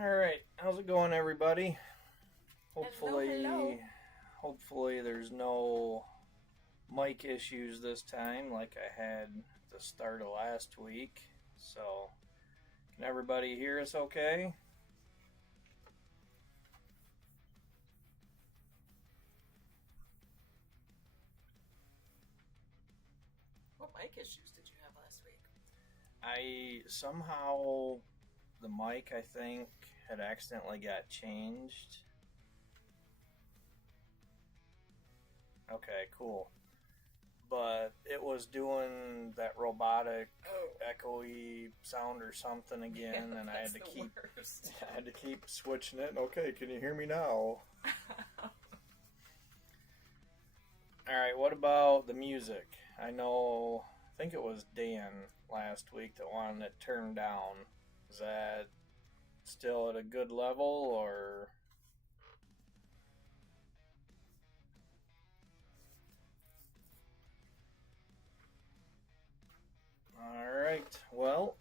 Alright, how's it going, everybody? Hello. Hopefully there's no mic issues this time like I had at the start of last week. So, can everybody hear us okay? What mic issues did you have last week? The mic, I think, had accidentally got changed. Okay, cool. But it was doing that robotic echoey sound or something again, and I had to keep switching it. Okay, can you hear me now? All right, what about the music? I think it was Dan last week that wanted it turned down. Is that still at a good level, or? Alright, well,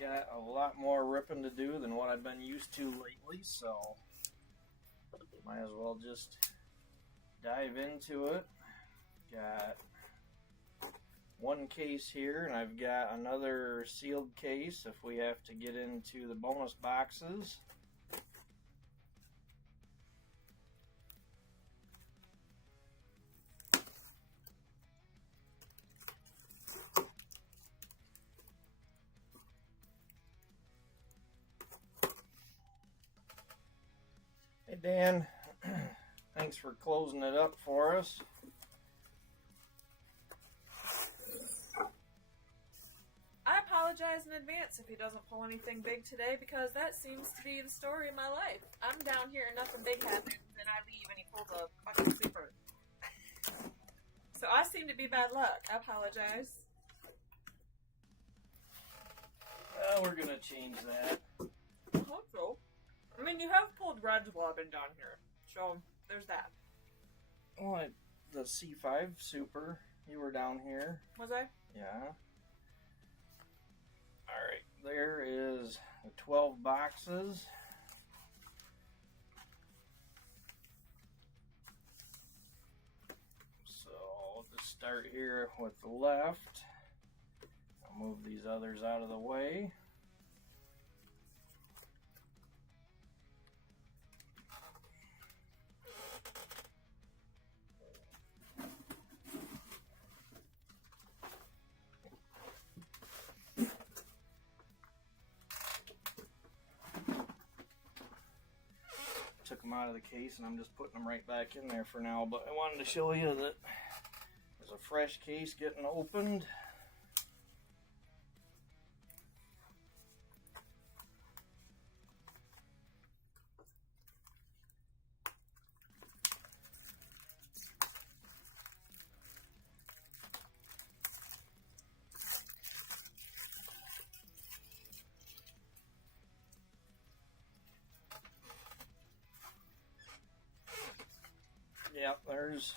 got a lot more ripping to do than what I've been used to lately, so might as well just dive into it. Got one case here, and I've got another sealed case if we have to get into the bonus boxes. Hey Dan, thanks for closing it up for us. I apologize in advance if he doesn't pull anything big today, because that seems to be the story of my life. I'm down here and nothing big happens, and I leave and he pulls a fucking super. So I seem to be bad luck. I apologize. We're gonna change that. I hope so. I mean, you have pulled reds while I've been down here, so there's that. Oh, the C5 Super, you were down here. Was I? Yeah. Alright, there is the 12 boxes. So I'll just start here with the left. I'll move these others out of the way. Took them out of the case, and I'm just putting them right back in there for now, but I wanted to show you that there's a fresh case getting opened. Yep, there's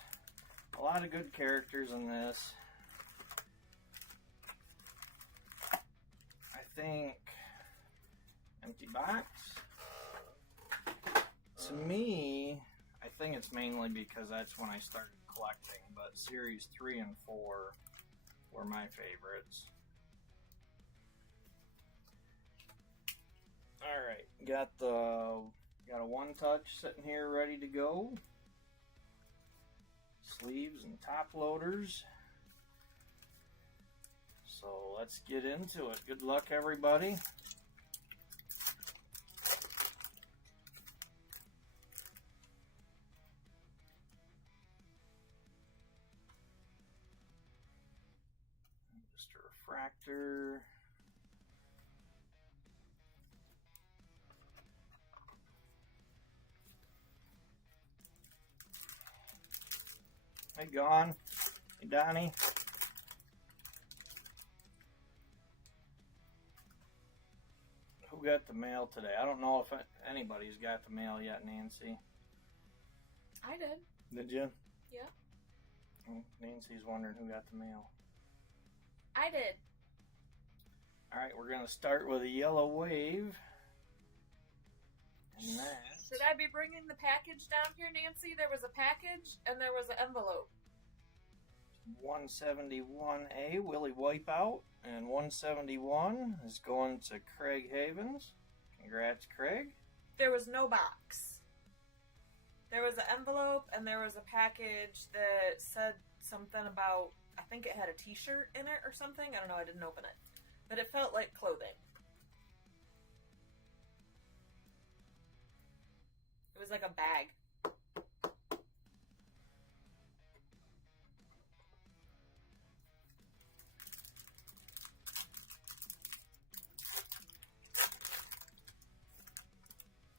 a lot of good characters in this. I think empty box. To me, I think it's mainly because that's when I started collecting, but series 3 and 4 were my favorites. Alright, got a one touch sitting here ready to go. Sleeves and top loaders. So let's get into it. Good luck, everybody. Just a refractor. Hey, Gone. Hey, Donnie. Who got the mail today? I don't know if anybody's got the mail yet, Nancy. I did. Did you? Yeah. Nancy's wondering who got the mail. I did. Alright, we're going to start with a yellow wave. And that. Should I be bringing the package down here, Nancy? There was a package and there was an envelope. 171A Willie Wipeout, and 171 is going to Craig Havens. Congrats, Craig. There was no box. There was an envelope and there was a package that said something about, I think it had a t-shirt in it or something. I don't know, I didn't open it. But it felt like clothing. It was like a bag.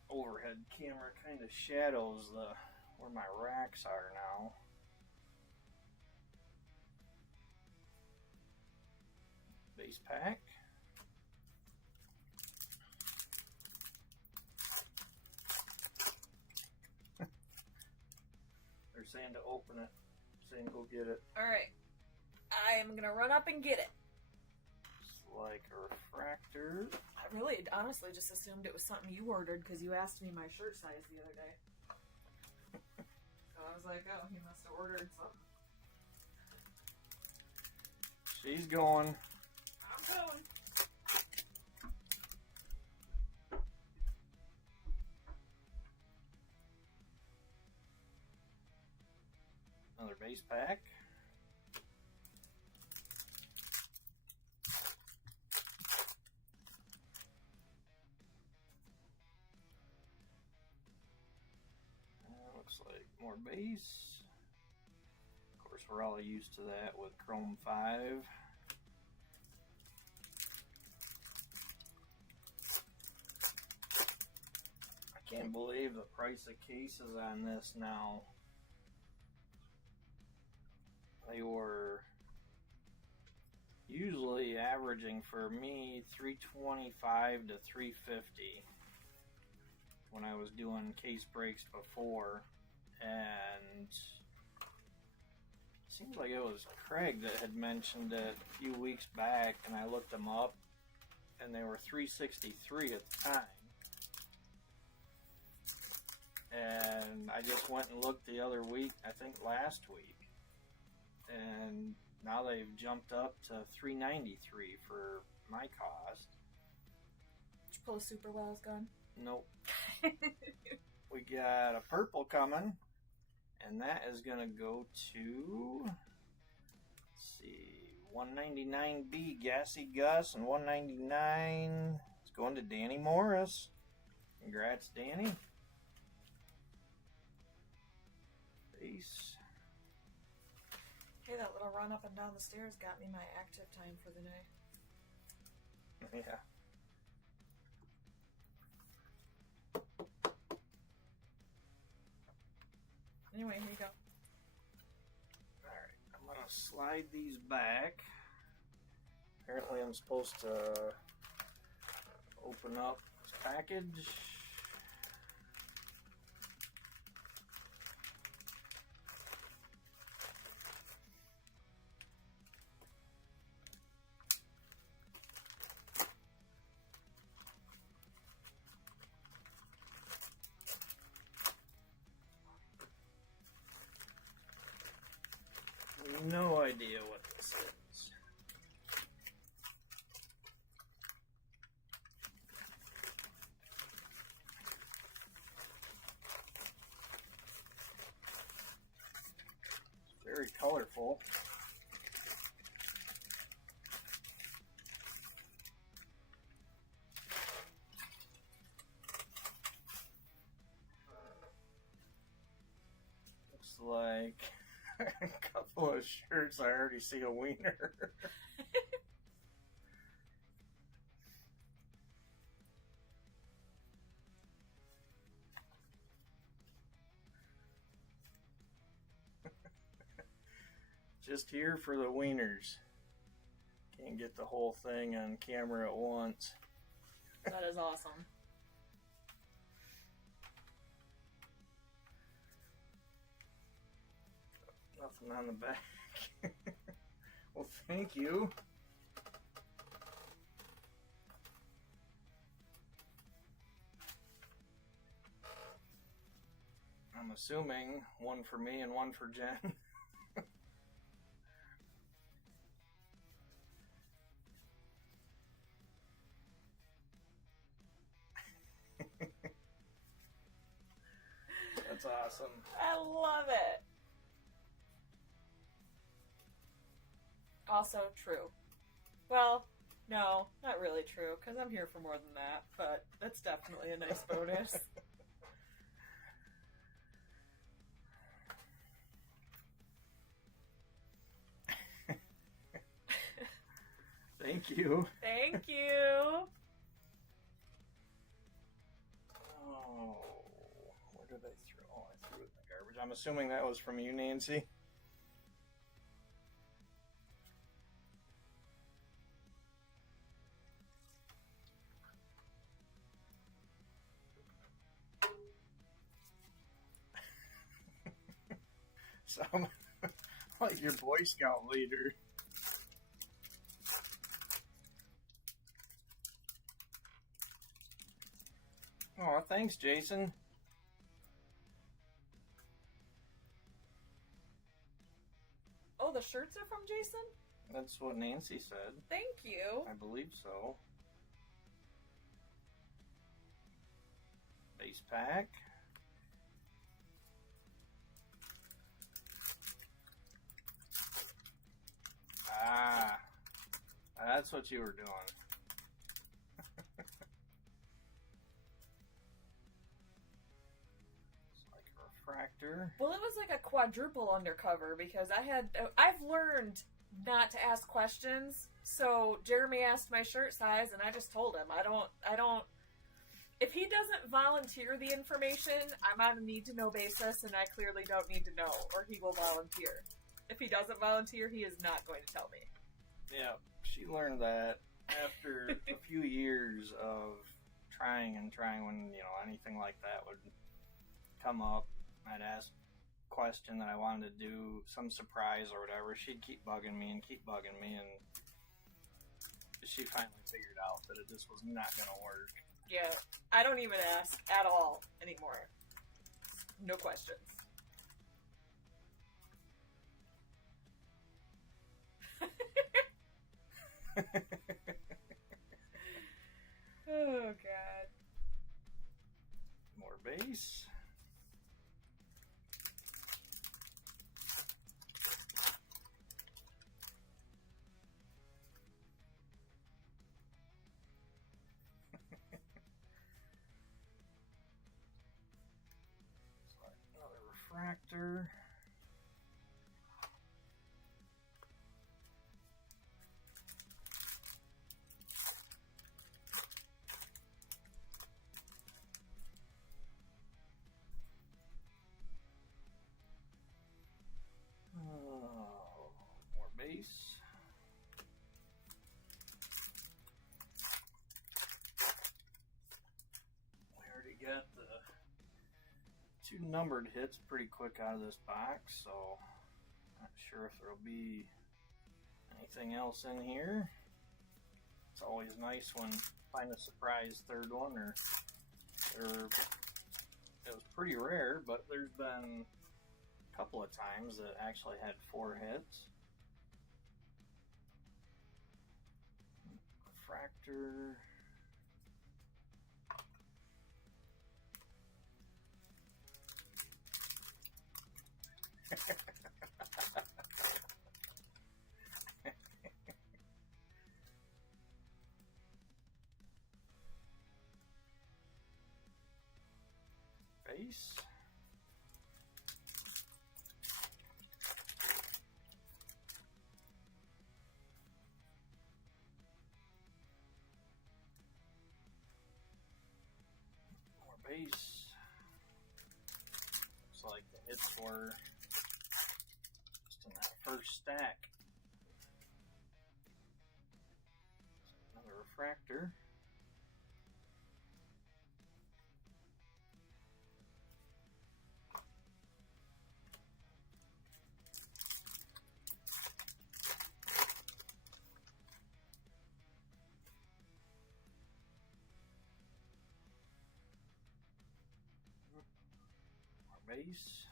Overhead camera kind of shadows where my racks are now. Base pack. They're saying to open it, saying go get it. Alright. I am gonna run up and get it. It's like a refractor. I really honestly just assumed it was something you ordered because you asked me my shirt size the other day. So I was like, oh, he must have ordered something. She's going. I'm going. Another base pack. Looks like more base. Of course, we're all used to that with Chrome 5. I can't believe the price of cases on this now. They were usually averaging for me $325 to $350 when I was doing case breaks before, and it seems like it was Craig that had mentioned it a few weeks back, and I looked them up and they were $363 at the time. And I just went and looked the other week, I think last week, and now they've jumped up to $393 for my cost. Did you pull a super Wells gun? Nope. We got a purple coming, and that is gonna go to, let's see, 199B Gassy Gus, and 199 is going to Danny Morris. Congrats, Danny. Base. Hey, that little run up and down the stairs got me my active time for the day. Yeah. Anyway, here you go. Alright, I'm going to slide these back. Apparently I'm supposed to open up this package. No idea what this is. It's very colorful. Looks like a couple of shirts. I already see a wiener. Just here for the wieners. Can't get the whole thing on camera at once. That is awesome. Nothing on the back. Well, thank you. I'm assuming one for me and one for Jen. That's awesome. I love it. Also true. Well, no, not really true, because I'm here for more than that, but that's definitely a nice bonus. Thank you. Thank you. Oh, where did I throw? Oh, I threw it in the garbage. I'm assuming that was from you, Nancy. So I'm like your Boy Scout leader. Oh, thanks, Jason. Oh, the shirts are from Jason? That's what Nancy said. Thank you. I believe so. Base pack. Ah, that's what you were doing. It's like a refractor. Well, it was like a quadruple undercover because I've learned not to ask questions. So Jeremy asked my shirt size and I just told him, I don't, if he doesn't volunteer the information, I'm on a need to know basis and I clearly don't need to know, or he will volunteer. If he doesn't volunteer, he is not going to tell me. Yeah, she learned that after a few years of trying when, anything like that would come up. I'd ask a question that I wanted to do, some surprise or whatever. She'd keep bugging me, and she finally figured out that it just was not going to work. Yeah, I don't even ask at all anymore. No questions. Oh, God. More base. Another refractor. More base. We already got the 2 numbered hits pretty quick out of this box, so not sure if there'll be anything else in here. It's always nice when you find a surprise third one, or it was pretty rare, but there's been a couple of times that actually had 4 hits. Refractor. Base. More base. Looks like the hits were just in that first stack. Another refractor. base.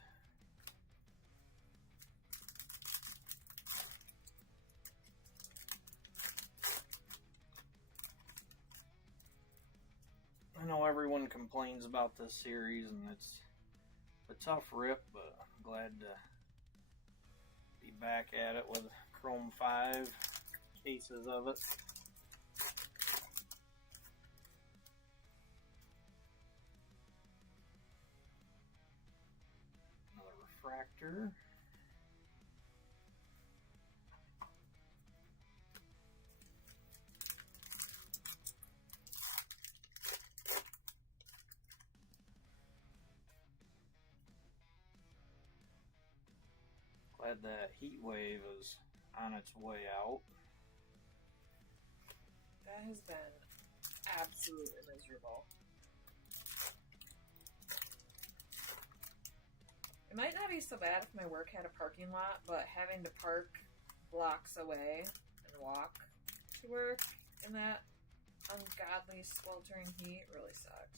I know everyone complains about this series and it's a tough rip, but I'm glad to be back at it with Chrome 5 cases of it. Another refractor. Glad that heat wave is on its way out. That has been absolutely miserable. It might not be so bad if my work had a parking lot, but having to park blocks away and walk to work in that ungodly sweltering heat really sucks.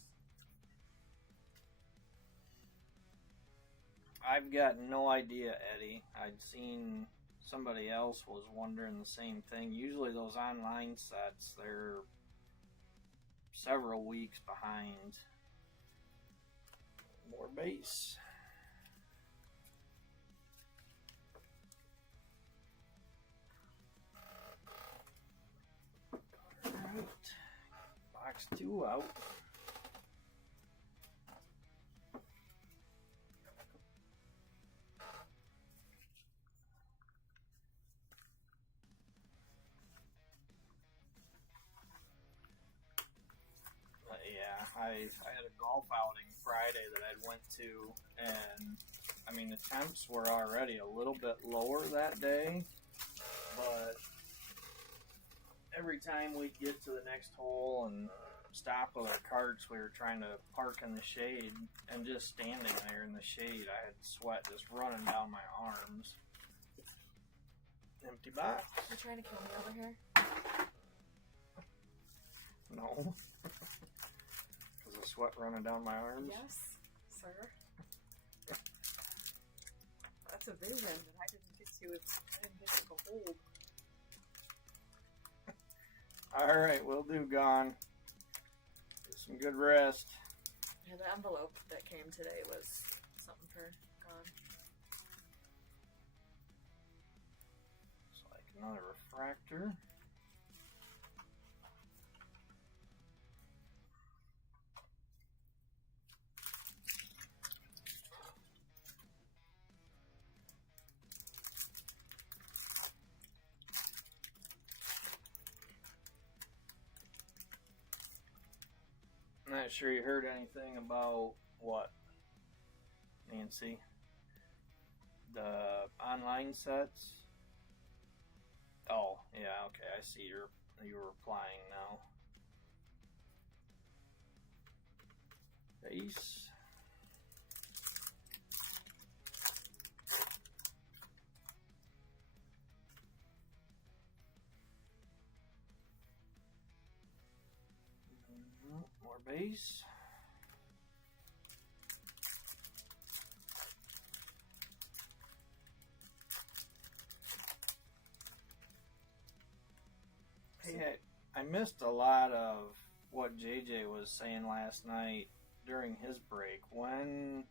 I've got no idea, Eddie. I'd seen somebody else was wondering the same thing. Usually those online sets, they're several weeks behind. More base. Alright. Box 2 out. I had a golf outing Friday that I went to, and I mean the temps were already a little bit lower that day, but every time we'd get to the next hole and stop with our carts, we were trying to park in the shade, and just standing there in the shade, I had sweat just running down my arms. Empty box. You trying to kill me over here? No. The sweat running down my arms? Yes, sir. That's a vision that I didn't get to hold. Alright, we'll do gone. Get some good rest. Yeah, the envelope that came today was something for gone. It's like another refractor. Not sure you heard anything about what, Nancy? The online sets? Oh, yeah, okay, I see you're replying now. Base. More base. Hey, I missed a lot of what JJ was saying last night during his break. When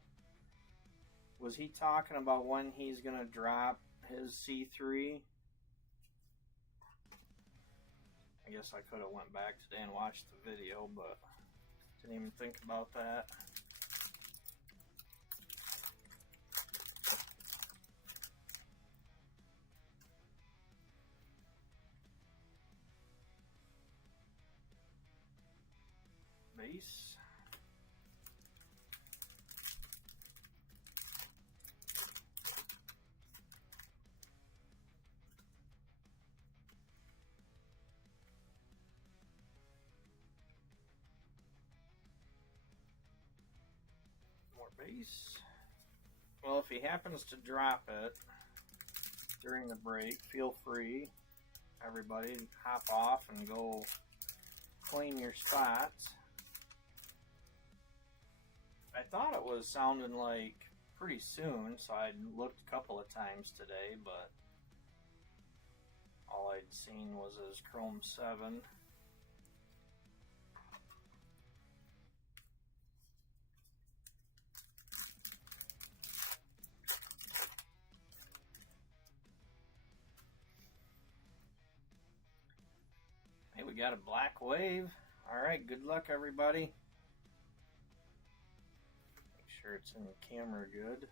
was he talking about when he's gonna drop his C3? I guess I could have went back today and watched the video, but didn't even think about that. Base. Base. Well, if he happens to drop it during the break, feel free, everybody, to hop off and go claim your spots. I thought it was sounding like pretty soon, so I looked a couple of times today, but all I'd seen was his Chrome 7. Hey, we got a black wave. Alright, good luck everybody. Make sure it's in the camera good.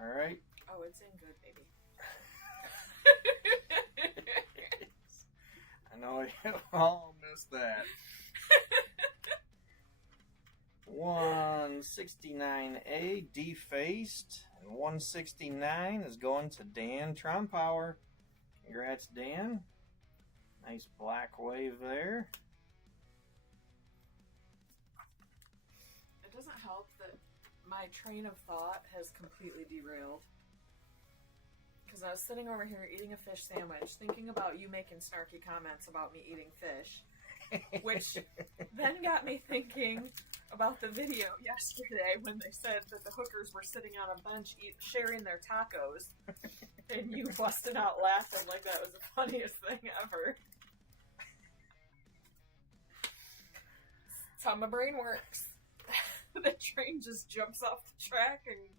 Alright. Oh, it's in good, baby. I know you all missed that. 169A defaced, and 169 is going to Dan Trompower. Congrats, Dan. Nice black wave there. It doesn't help that my train of thought has completely derailed. Because I was sitting over here eating a fish sandwich, thinking about you making snarky comments about me eating fish, which then got me thinking about the video yesterday when they said that the hookers were sitting on a bench sharing their tacos, and you busted out laughing like that was the funniest thing ever. That's how my brain works. The train just jumps off the track and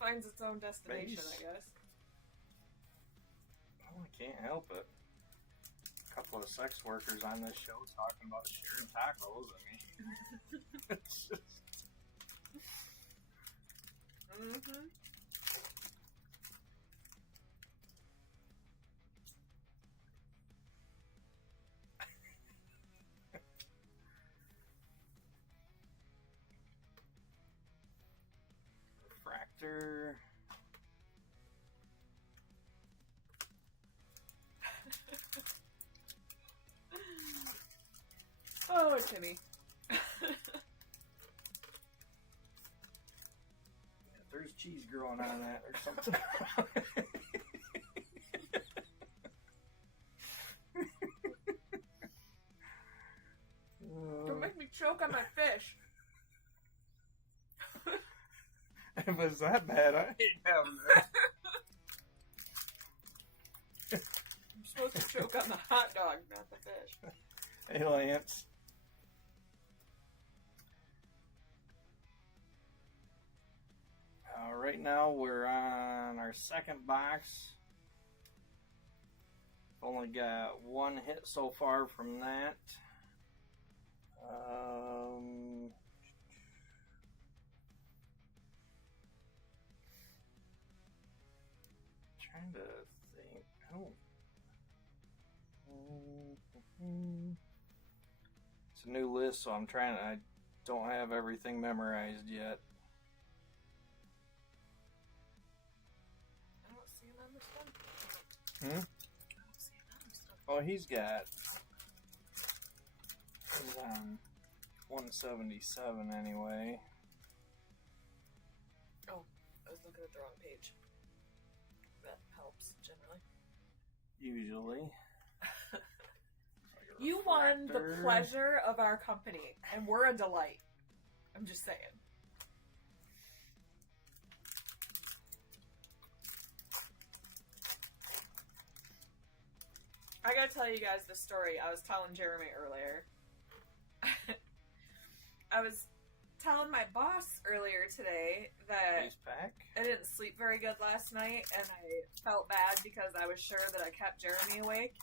finds its own destination, I guess. Oh, I can't help it. A couple of sex workers on this show talking about sharing tacos. I mean, it's just... Mm-hmm. Refractor. Oh, Timmy. Yeah, there's cheese growing on that or something. Don't make me choke on my fish. If it was that bad, I hate having it. I'm supposed to choke on the hot dog, not the fish. Hey, Lance. Right now we're on our second box. Only got one hit so far from that. Trying to think. It's a new list, so I don't have everything memorized yet. I don't see him on this one. Hmm? I don't see him on this one. Oh, he's on 177 anyway. Oh, I was looking at the wrong page. That helps, generally. Usually. You won the pleasure of our company, and we're a delight. I'm just saying. I gotta tell you guys the story I was telling Jeremy earlier. I was telling my boss earlier today that Face pack. I didn't sleep very good last night, and I felt bad because I was sure that I kept Jeremy awake.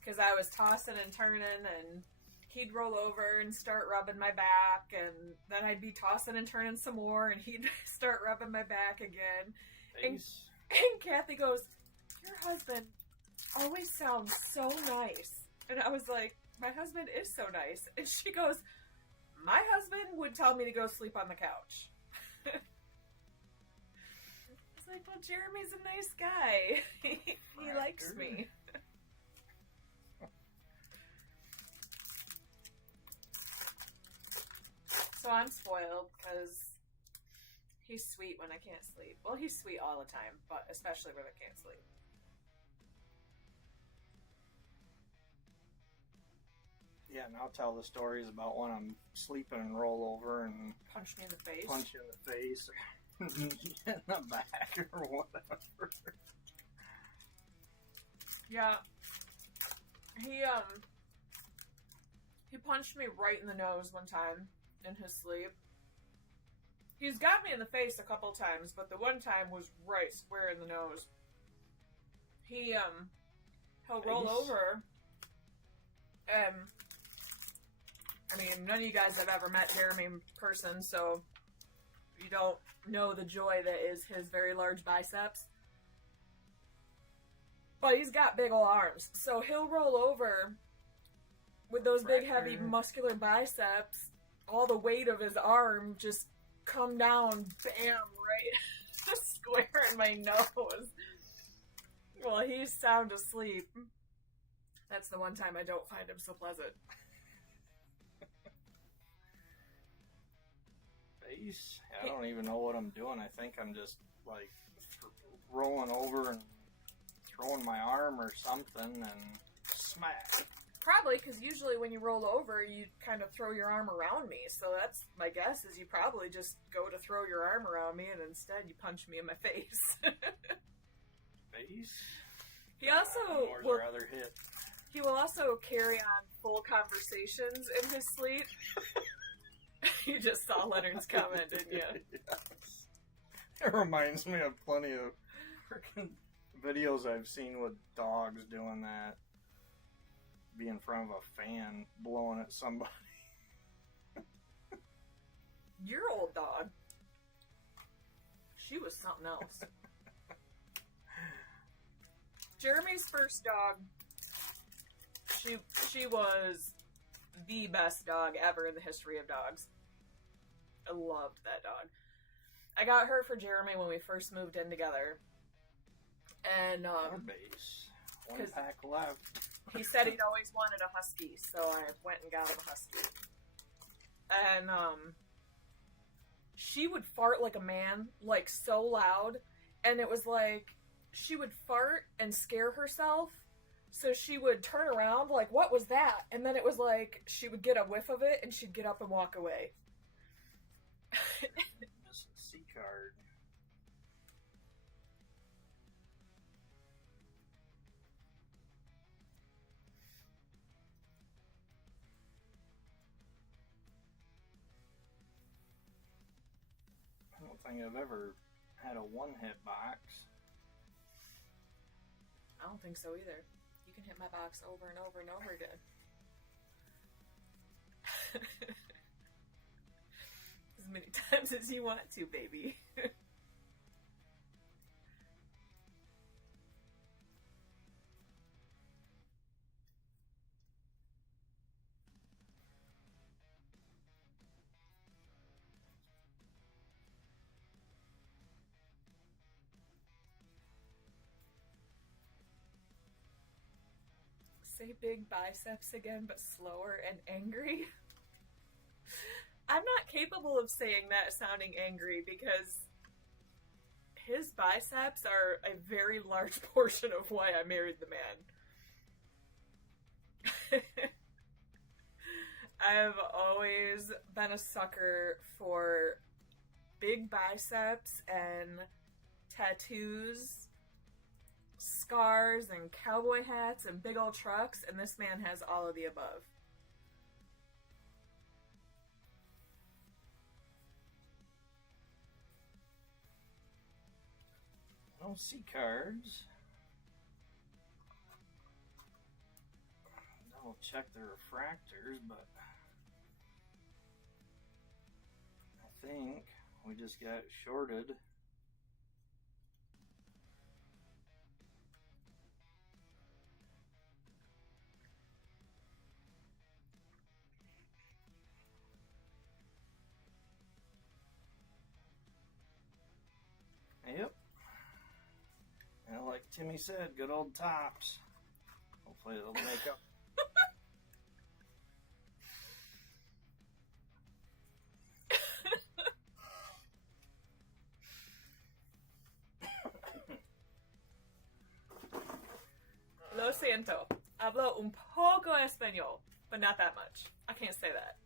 Because I was tossing and turning, and he'd roll over and start rubbing my back, and then I'd be tossing and turning some more, and he'd start rubbing my back again. And Kathy goes, "Your husband always sounds so nice." And I was like, "My husband is so nice." And she goes, "My husband would tell me to go sleep on the couch." I was like, "Well, Jeremy's a nice guy. He likes me." So I'm spoiled because he's sweet when I can't sleep. Well, he's sweet all the time, but especially when I can't sleep. Yeah, and I'll tell the stories about when I'm sleeping and roll over and Punch me in the face. punch you in the face, in the back, or whatever. Yeah. He punched me right in the nose one time in his sleep. He's got me in the face a couple times, but the one time was right square in the nose. He'll roll over, and I mean, none of you guys have ever met Jeremy in person, so you don't know the joy that is his very large biceps. But he's got big ol' arms, so he'll roll over with those big, heavy, muscular biceps. All the weight of his arm just come down, bam, right square in my nose. Well, he's sound asleep. That's the one time I don't find him so pleasant. Face? I don't even know what I'm doing. I think I'm just like rolling over and throwing my arm or something and smack. Probably, because usually when you roll over, you kind of throw your arm around me. So that's my guess, is you probably just go to throw your arm around me, and instead you punch me in my face. Face? He also will rather hit. He will also carry on full conversations in his sleep. You just saw Leonard's comment, didn't you? Yes. It reminds me of plenty of freaking videos I've seen with dogs doing that. Be in front of a fan blowing at somebody. Your old dog. She was something else. Jeremy's first dog, she was the best dog ever in the history of dogs. I loved that dog. I got her for Jeremy when we first moved in together. And, base. One pack left. He said he'd always wanted a husky, so I went and got him a husky. And, she would fart like a man, like, so loud, and it was like, she would fart and scare herself, so she would turn around, like, what was that? And then it was like, she would get a whiff of it, and she'd get up and walk away. This C card. I don't think I've ever had a one-hit box. I don't think so either. You can hit my box over and over and over again. As many times as you want to, baby. Say big biceps again, but slower and angry. I'm not capable of saying that sounding angry because his biceps are a very large portion of why I married the man. I've always been a sucker for big biceps and tattoos, scars and cowboy hats and big old trucks, and this man has all of the above. No C cards. I'll check the refractors, but I think we just got shorted. Yep. And like Timmy said, good old tops. Hopefully it'll make up. Lo siento. Hablo un poco español, but but not that much. I can't say that.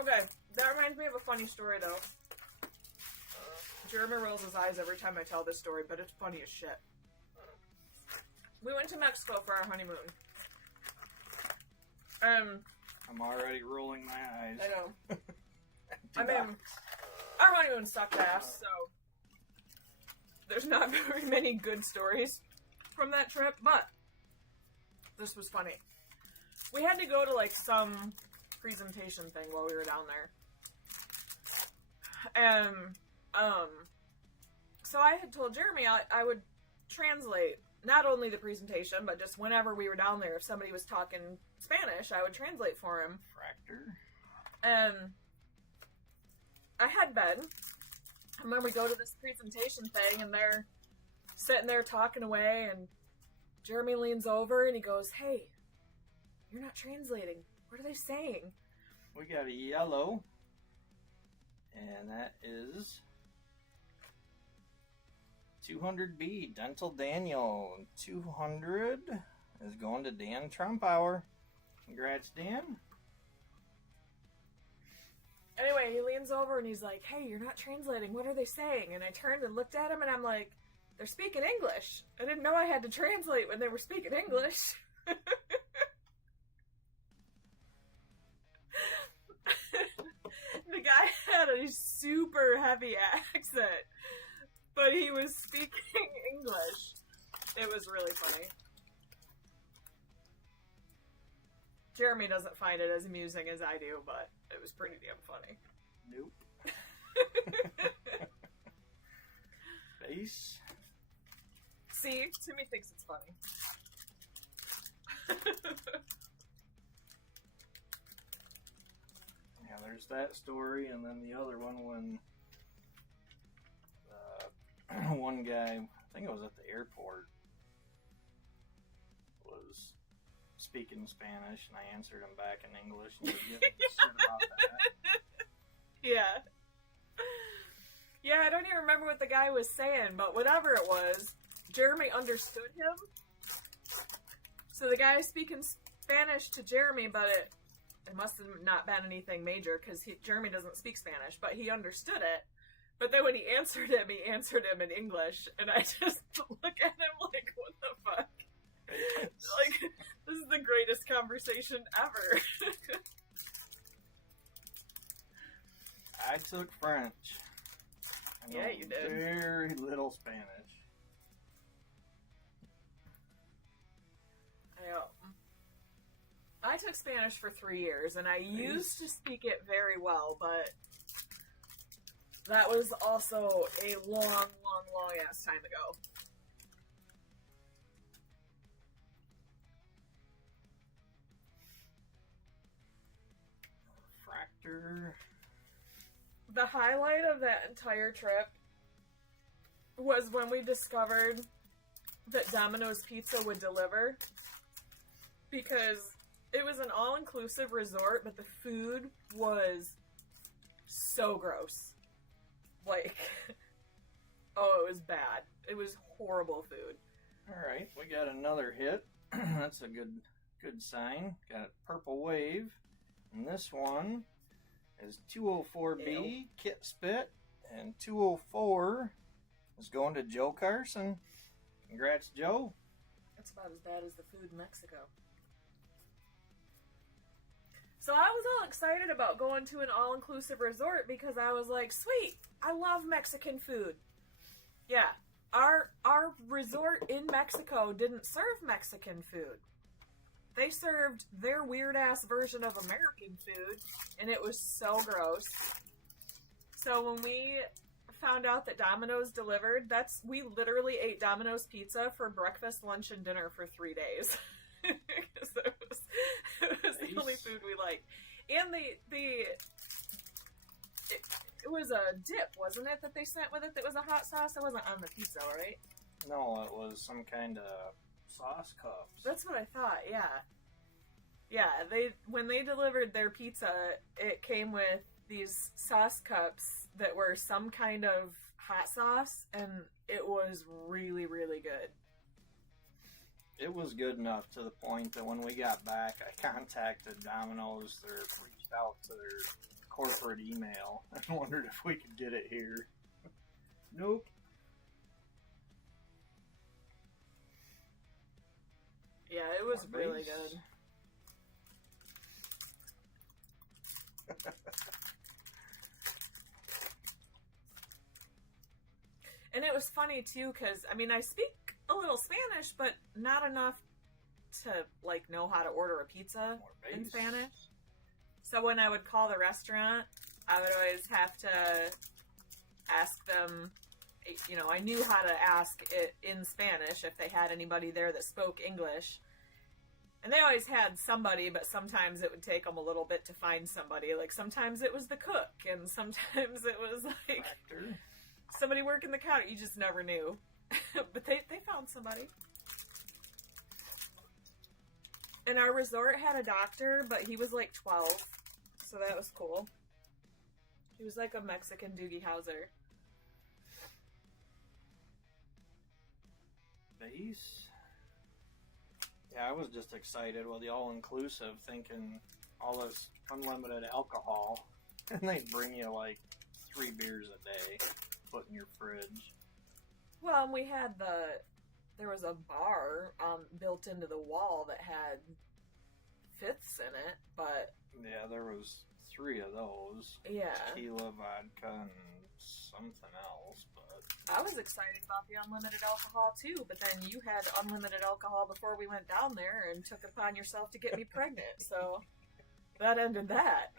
Okay, that reminds me of a funny story, though. Jeremy rolls his eyes every time I tell this story, but it's funny as shit. We went to Mexico for our honeymoon. I'm already rolling my eyes. I know. I mean, our honeymoon sucked ass, so there's not very many good stories from that trip, but this was funny. We had to go to, like, some presentation thing while we were down there. And, so I had told Jeremy I would translate not only the presentation, but just whenever we were down there, if somebody was talking Spanish, I would translate for him. Fractor. And I had been. And then we go to this presentation thing, and they're sitting there talking away, and Jeremy leans over, and he goes, "Hey, you're not translating. What are they saying?" We got a yellow, and that is 200B, Dental Daniel. 200 is going to Dan Trumpauer. Congrats, Dan. Anyway, he leans over and he's like, "Hey, you're not translating. What are they saying?" And I turned and looked at him and I'm like, "They're speaking English." I didn't know I had to translate when they were speaking English. The guy had a super heavy accent, but he was speaking English. It was really funny. Jeremy doesn't find it as amusing as I do, but it was pretty damn funny. Nope. Face. See, Timmy thinks it's funny. Yeah, there's that story, and then the other one when one guy, I think it was at the airport, was speaking Spanish, and I answered him back in English, and he was getting upset about that. Yeah. Yeah, I don't even remember what the guy was saying, but whatever it was, Jeremy understood him. So the guy is speaking Spanish to Jeremy, but it must have not been anything major, because Jeremy doesn't speak Spanish, but he understood it. But then when he answered him in English, and I just look at him like, what the fuck? Like, this is the greatest conversation ever. I took French. I know Yeah, you did. Very little Spanish. I took Spanish for 3 years, and I used to speak it very well, but that was also a long ass time ago. Fractor. The highlight of that entire trip was when we discovered that Domino's Pizza would deliver, because it was an all-inclusive resort, but the food was so gross. Like, oh, it was bad. It was horrible food. Alright, we got another hit. That's a good sign. Got a purple wave. And this one is 204B, Kit Spit. And 204 is going to Joe Carson. Congrats, Joe. That's about as bad as the food in Mexico. So I was all excited about going to an all-inclusive resort because I was like, sweet, I love Mexican food. Yeah, our resort in Mexico didn't serve Mexican food. They served their weird-ass version of American food, and it was so gross. So when we found out that Domino's delivered, we literally ate Domino's pizza for breakfast, lunch, and dinner for 3 days. Because it was the only food we liked. And it was a dip, wasn't it, that they sent with it that was a hot sauce? That wasn't on the pizza, right? No, it was some kind of sauce cups. That's what I thought, yeah. Yeah, when they delivered their pizza, it came with these sauce cups that were some kind of hot sauce, and it was really, really good. It was good enough to the point that when we got back, I contacted Domino's or reached out to their corporate email and wondered if we could get it here. Nope. Yeah, it was really good. And it was funny too, because I mean, I speak a little Spanish, but not enough to like know how to order a pizza in Spanish. So when I would call the restaurant, I would always have to ask them, you know, I knew how to ask it in Spanish if they had anybody there that spoke English. And they always had somebody, but sometimes it would take them a little bit to find somebody. Like, sometimes it was the cook, and sometimes it was, like, somebody working the counter. You just never knew. But they found somebody. And our resort had a doctor, but he was, like, 12. So that was cool. He was, like, a Mexican Doogie Howser. Base? Yeah, I was just excited with the all-inclusive, thinking all this unlimited alcohol, and they bring you like 3 beers a day, put in your fridge. Well, and we had there was a bar built into the wall that had fifths in it, but... Yeah, there was 3 of those. Yeah. Tequila, vodka, and something else, but... I was excited about the unlimited alcohol too, but then you had unlimited alcohol before we went down there and took it upon yourself to get me pregnant, so that ended that.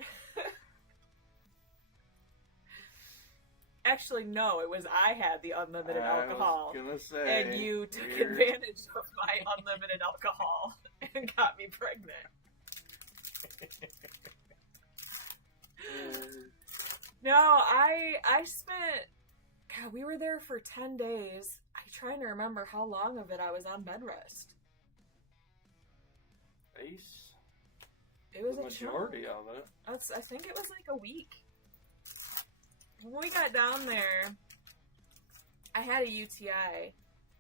Actually, no, it was I had the unlimited alcohol. I was gonna say, and you took advantage of my unlimited alcohol and got me pregnant. No, I spent... God, we were there for 10 days. I'm trying to remember how long of it I was on bed rest. Base? It was the majority of it. I think it was like a week. When we got down there, I had a UTI,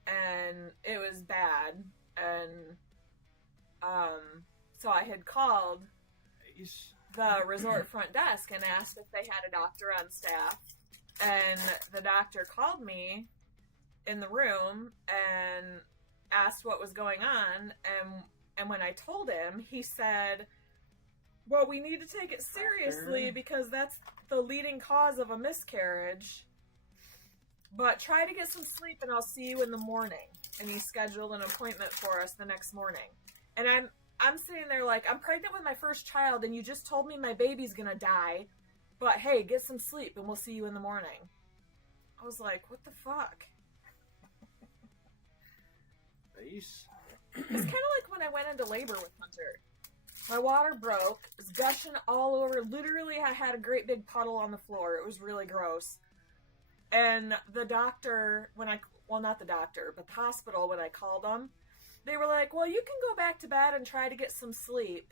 and it was bad, and so I had called the resort front desk and asked if they had a doctor on staff. And the doctor called me in the room and asked what was going on. And when I told him, he said, well, we need to take it seriously because that's the leading cause of a miscarriage. But try to get some sleep and I'll see you in the morning. And he scheduled an appointment for us the next morning. And I'm sitting there like, I'm pregnant with my first child and you just told me my baby's gonna die. But hey, get some sleep and we'll see you in the morning. I was like, what the fuck? Base? It's kind of like when I went into labor with Hunter. My water broke. It was gushing all over. Literally, I had a great big puddle on the floor. It was really gross. And the doctor, not the doctor, but the hospital, when I called them, they were like, well, you can go back to bed and try to get some sleep.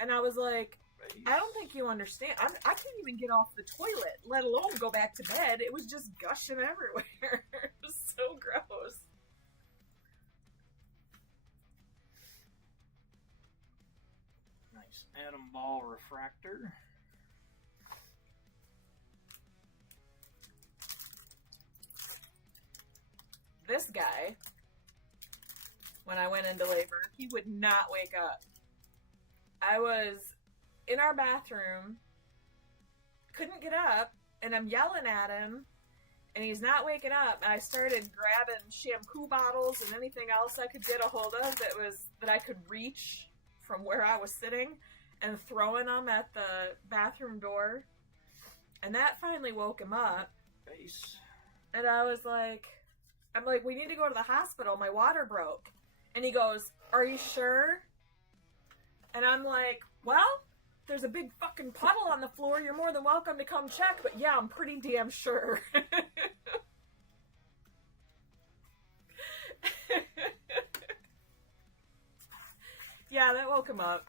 And I was like, I don't think you understand. I can't even get off the toilet, let alone go back to bed. It was just gushing everywhere. It was so gross. Nice atom ball refractor. This guy, when I went into labor, he would not wake up. I was in our bathroom, couldn't get up, and I'm yelling at him, and he's not waking up, and I started grabbing shampoo bottles and anything else I could get a hold of that I could reach from where I was sitting, and throwing them at the bathroom door, and that finally woke him up. Base. And I'm like, we need to go to the hospital, my water broke. And he goes, are you sure? And I'm like, well, there's a big fucking puddle on the floor. You're more than welcome to come check. But yeah, I'm pretty damn sure. Yeah, that woke him up.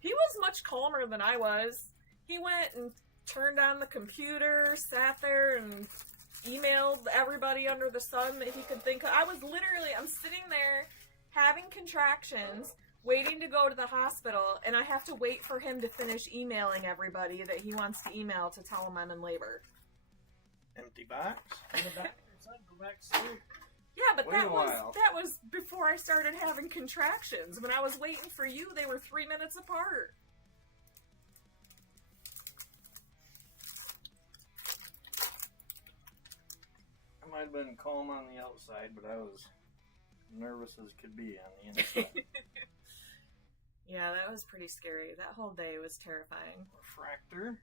He was much calmer than I was. He went and turned on the computer, sat there and emailed everybody under the sun that he could think of. I'm sitting there having contractions, waiting to go to the hospital, and I have to wait for him to finish emailing everybody that he wants to email to tell him I'm in labor. Empty box. Go back inside, go back to sleep. Yeah, but Wait a that while. was before I started having contractions. When I was waiting for you, they were 3 minutes apart. I might have been calm on the outside, but I was nervous as could be on the inside. Yeah, that was pretty scary. That whole day was terrifying. Refractor.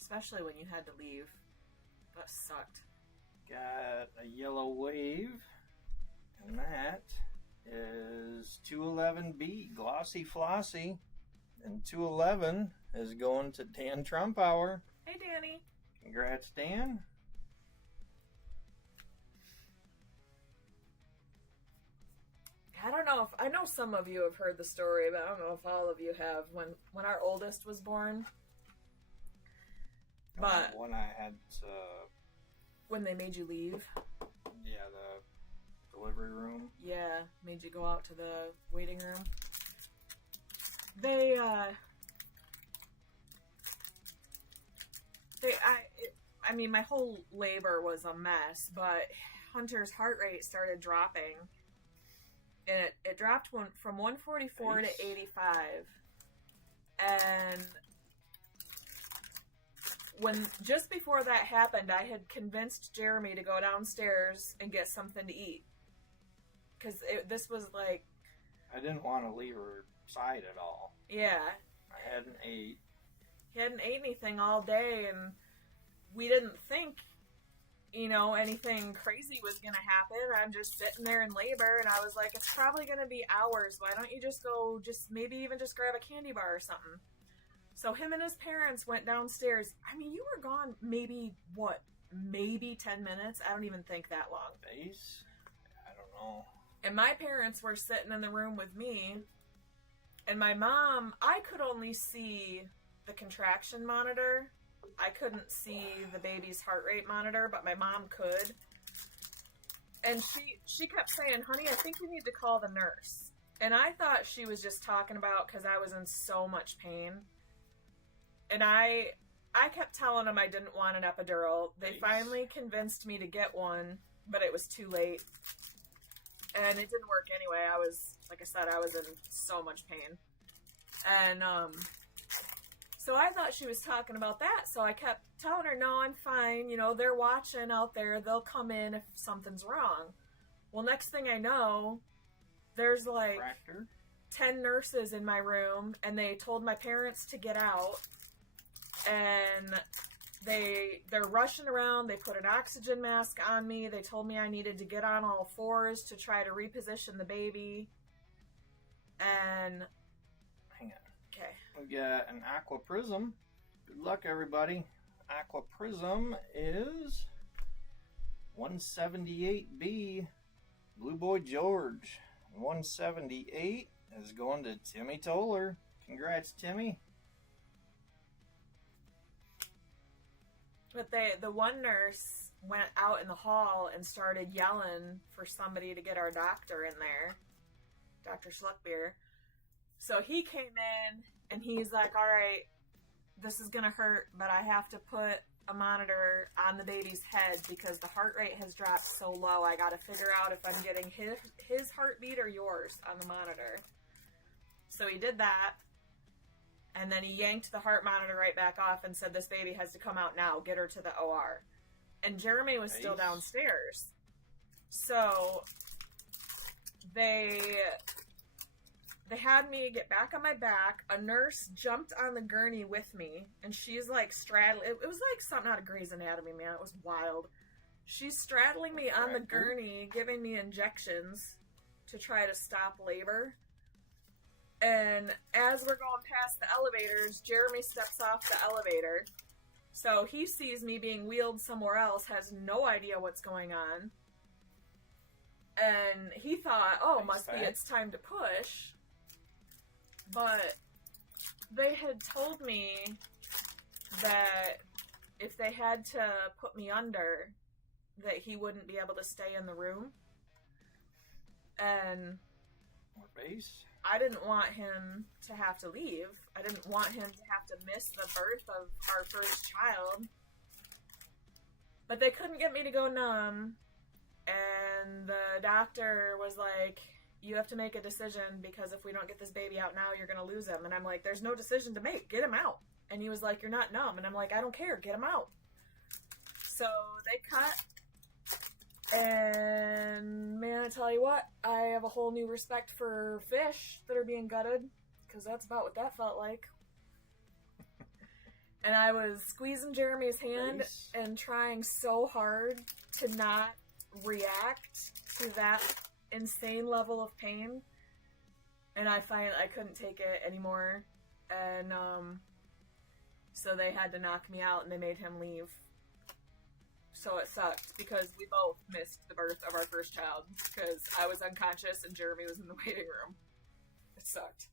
Especially when you had to leave. That sucked. Got a yellow wave, and that is 211B, Glossy Flossy, and 211 is going to Dan Trumpauer. Hey, Danny. Congrats, Dan. I know some of you have heard the story, but I don't know if all of you have. When our oldest was born, but When I had to, when they made you leave, yeah, the delivery room. yeah, made you go out to the waiting room. They I mean, my whole labor was a mess, but Hunter's heart rate started dropping. And it dropped from 144 Nice. to 85. And just before that happened, I had convinced Jeremy to go downstairs and get something to eat. Because this was like... I didn't want to leave her side at all. Yeah. I hadn't ate. He hadn't ate anything all day, and we didn't think, anything crazy was going to happen. I'm just sitting there in labor, and I was like, it's probably going to be hours. Why don't you just go, maybe even just grab a candy bar or something? So him and his parents went downstairs. I mean, you were gone maybe 10 minutes? I don't even think that long. Base? I don't know. And my parents were sitting in the room with me, and my mom, I could only see the contraction monitor. I couldn't see the baby's heart rate monitor, but my mom could. And she kept saying, honey, I think you need to call the nurse. And I thought she was just talking about because I was in so much pain. And I kept telling them I didn't want an epidural. They Nice. finally convinced me to get one, but it was too late. And it didn't work anyway. I was in so much pain. And, so I thought she was talking about that, so I kept telling her, no, I'm fine, they're watching out there, they'll come in if something's wrong. Well, next thing I know, there's like Refractor? 10 nurses in my room, and they told my parents to get out, and they're rushing around, they put an oxygen mask on me, they told me I needed to get on all fours to try to reposition the baby, and... Hang on. Okay. We got an Aqua Prism. Good luck, everybody. Aqua Prism is 178B, Blue Boy George. 178 is going to Timmy Toller. Congrats, Timmy. But the one nurse went out in the hall and started yelling for somebody to get our doctor in there, Dr. Schluckbeer. So he came in, and he's like, all right, this is going to hurt, but I have to put a monitor on the baby's head because the heart rate has dropped so low. I got to figure out if I'm getting his heartbeat or yours on the monitor. So he did that, and then he yanked the heart monitor right back off and said, this baby has to come out now. Get her to the OR. And Jeremy was still Nice. downstairs. So they had me get back on my back. A nurse jumped on the gurney with me, and she's like straddling. It was like something out of Grey's Anatomy, man. It was wild. She's straddling me on the gurney, giving me injections to try to stop labor. And as we're going past the elevators, Jeremy steps off the elevator. So he sees me being wheeled somewhere else, has no idea what's going on. And he thought, oh, must be it's time to push. But they had told me that if they had to put me under, that he wouldn't be able to stay in the room. And More base. I didn't want him to have to leave. I didn't want him to have to miss the birth of our first child. But they couldn't get me to go numb. And the doctor was like, you have to make a decision, because if we don't get this baby out now, you're going to lose him. And I'm like, there's no decision to make. Get him out. And he was like, you're not numb. And I'm like, I don't care. Get him out. So they cut. And man, I tell you what, I have a whole new respect for fish that are being gutted, because that's about what that felt like. And I was squeezing Jeremy's hand and trying so hard to not react to that insane level of pain. And I couldn't take it anymore. And so they had to knock me out and they made him leave. So it sucked, because we both missed the birth of our first child, because I was unconscious and Jeremy was in the waiting room. It sucked.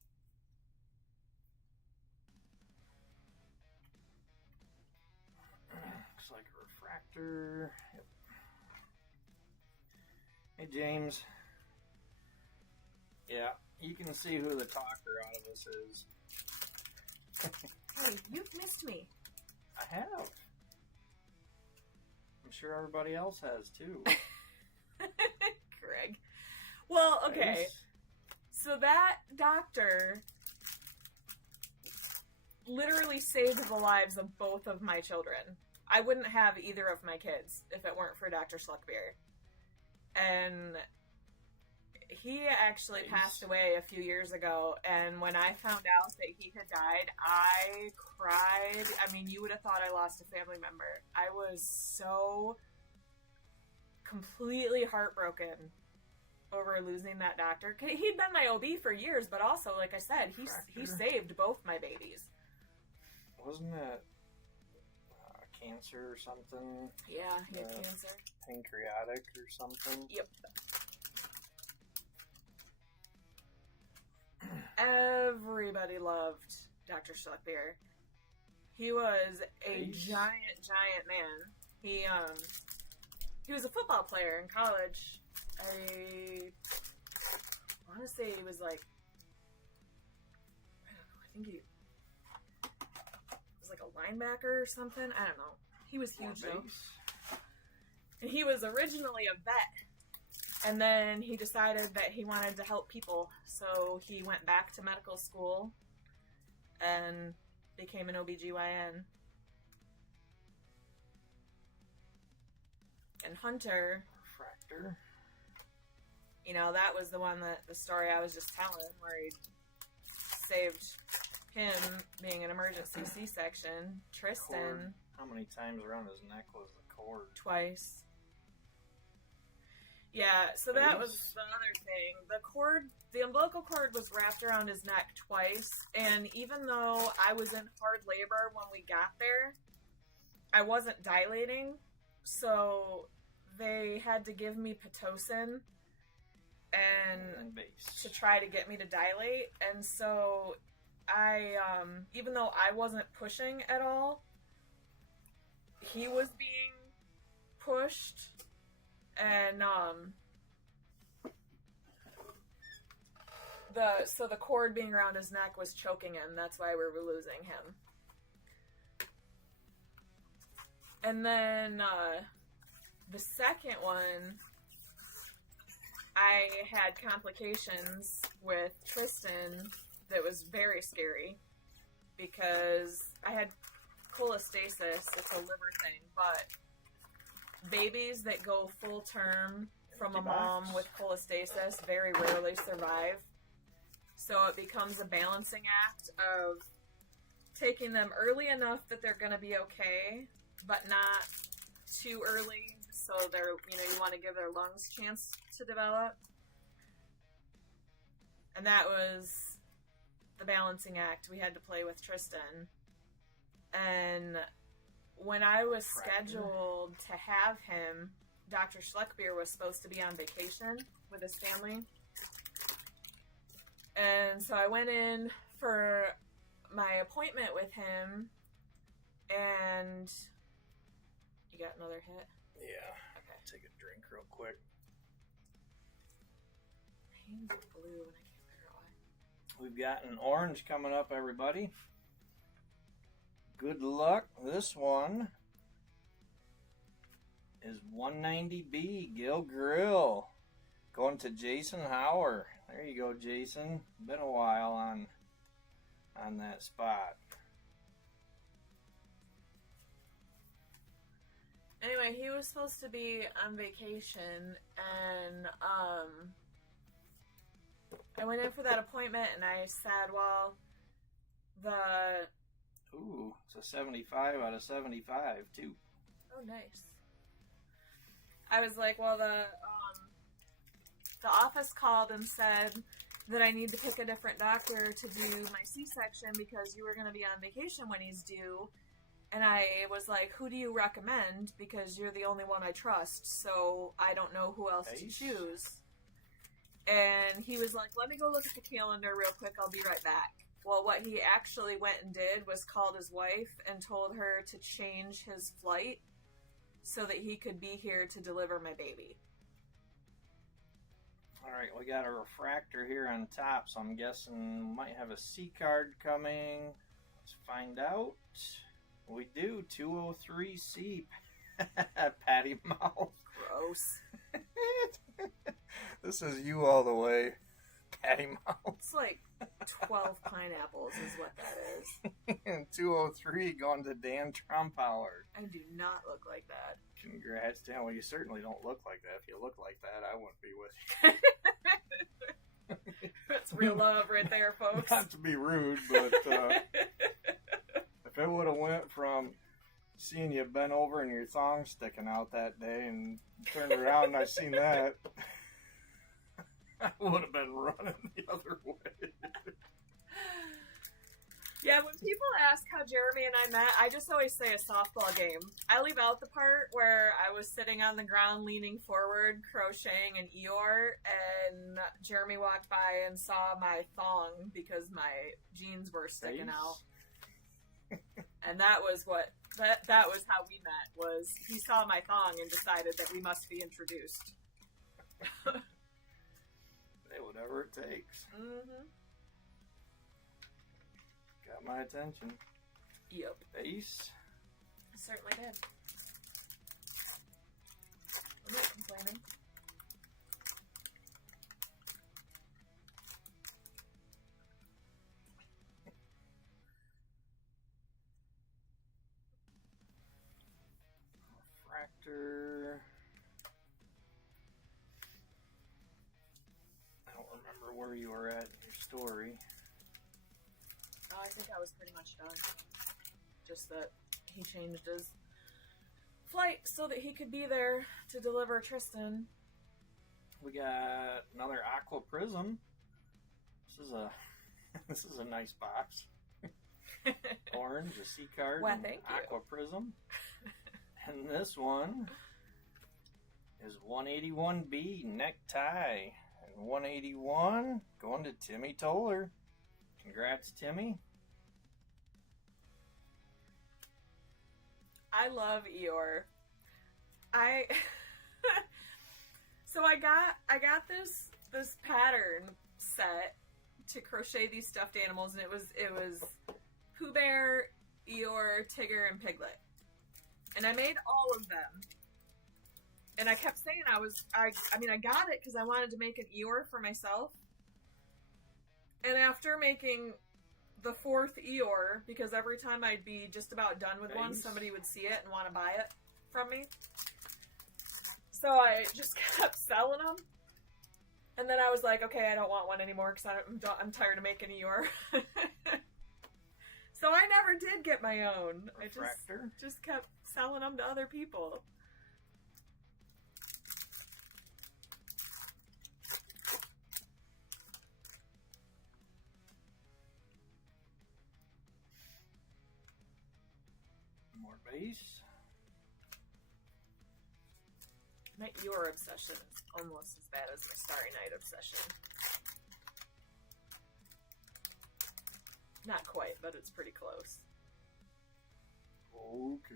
Looks like a refractor. Yep. Hey, James. Yeah, you can see who the talker out of us is. Hey, you've missed me. I have. I'm sure everybody else has too. Craig. Well, okay. Nice. So that doctor literally saved the lives of both of my children. I wouldn't have either of my kids if it weren't for Dr. Schluckbeer. And he actually passed away a few years ago, and when I found out that he had died, I cried. I mean, you would have thought I lost a family member. I was so completely heartbroken over losing that doctor. He'd been my OB for years, but also, like I said, he saved both my babies. Wasn't it cancer or something? Yeah, he had cancer. Pancreatic or something? Yep. Everybody loved Dr. Schluckbeer. He was a giant man. He was a football player in college. I want to say he was like, I think he was like a linebacker or something. I don't know. He was huge though. And he was originally a vet. And then he decided that he wanted to help people. So he went back to medical school and became an OBGYN. And Hunter, Refractor. you know, that was the story I was just telling, where he saved him being an emergency C-section. Tristan. Cord. How many times around his neck was the cord? Twice. Yeah, so that was the other thing. The umbilical cord was wrapped around his neck twice, and even though I was in hard labor when we got there, I wasn't dilating, so they had to give me Pitocin and to try to get me to dilate, and so I, even though I wasn't pushing at all, he was being pushed. And the cord being around his neck was choking him. That's why we were losing him. And then the second one, I had complications with Tristan that was very scary, because I had cholestasis. It's a liver thing, but babies that go full term from a mom with cholestasis very rarely survive. So it becomes a balancing act of taking them early enough that they're going to be okay, but not too early. So they're, you want to give their lungs a chance to develop. And that was the balancing act we had to play with Tristan. And when I was scheduled to have him, Dr. Schleckbeer was supposed to be on vacation with his family. And so I went in for my appointment with him, and you got another hit? Yeah. Okay. Take a drink real quick. My hands are blue and I can't figure out why. We've got an orange coming up, everybody. Good luck. This one is 190B Gil Grill. Going to Jason Hauer. There you go, Jason. Been a while on that spot. Anyway, he was supposed to be on vacation, and I went in for that appointment, and I said, well, Ooh, it's a 75 out of 75, too. Oh, nice. I was like, well, the office called and said that I need to pick a different doctor to do my C-section because you were going to be on vacation when he's due. And I was like, who do you recommend? Because you're the only one I trust, so I don't know who else to choose. And he was like, let me go look at the calendar real quick. I'll be right back. Well, what he actually went and did was called his wife and told her to change his flight so that he could be here to deliver my baby. All right, we got a refractor here on top, so I'm guessing we might have a C card coming. Let's find out. We do. 203C. Patty mouth. Gross. This is you all the way. Patty mouth. It's like 12 pineapples is what that is. And 203 going to Dan Trompauer. I do not look like that. Congrats, Dan. Well, you certainly don't look like that. If you look like that, I wouldn't be with you. That's real love right there, folks. Not to be rude, but if it would have went from seeing you bent over and your thong sticking out that day and turned around and I seen that, I would have been running the other way. Yeah, when people ask how Jeremy and I met, I just always say a softball game. I leave out the part where I was sitting on the ground leaning forward, crocheting an Eeyore, and Jeremy walked by and saw my thong because my jeans were sticking out. And that was what that was how we met, was he saw my thong and decided that we must be introduced. Hey, whatever it takes. Mm-hmm. Got my attention. Yep. Ace. I certainly did. I'm not complaining. Refractor. I don't remember where you were at in your story. Oh, I think I was pretty much done. Just that he changed his flight so that he could be there to deliver Tristan. We got another Aqua Prism. This is a nice box. Orange, a C card, Well, and thank you. Aqua Prism. And this one is 181B Necktie. And 181 going to Timmy Toller. Congrats, Timmy. I love Eeyore. So I got this pattern set to crochet these stuffed animals, and it was Pooh Bear, Eeyore, Tigger, and Piglet. And I made all of them. And I kept saying I got it because I wanted to make an Eeyore for myself. And after making the fourth Eeyore, because every time I'd be just about done with one, somebody would see it and want to buy it from me. So I just kept selling them. And then I was like, okay, I don't want one anymore because I'm tired of making Eeyore. So I never did get my own. Refractor. I just kept selling them to other people. More More base. My Eeyore obsession is almost as bad as my Starry Night obsession. Not quite, but it's pretty close. Okay.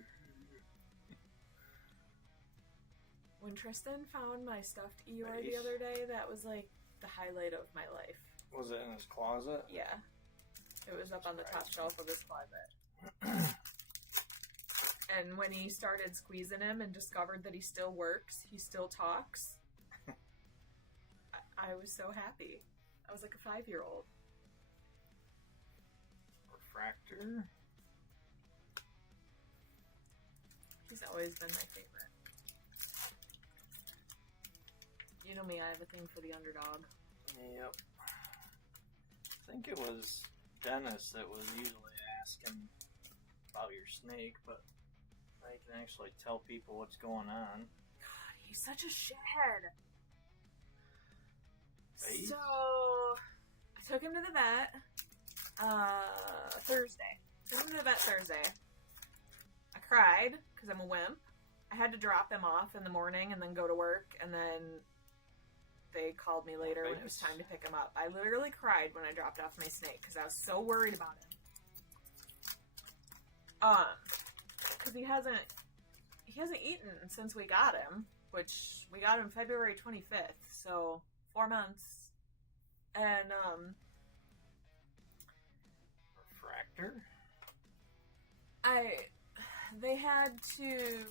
When Tristan found my stuffed Eeyore Nice. the other day, that was like the highlight of my life. Was it in his closet? Yeah. It was up on the top shelf of his closet. And when he started squeezing him and discovered that he still works, he still talks, I was so happy. I was like a 5-year-old. Refractor. He's always been my favorite. You know me, I have a thing for the underdog. Yep. I think it was Dennis that was usually asking about your snake, but I can actually tell people what's going on. God, he's such a shithead. Hey. So, I took him to the vet Thursday. Took him to the vet Thursday. I cried because I'm a wimp. I had to drop him off in the morning and then go to work, and then they called me later when it was time to pick him up. I literally cried when I dropped off my snake because I was so worried about him. Because he hasn't eaten since we got him, which we got him February 25th, so 4 months. And Refractor. they had to.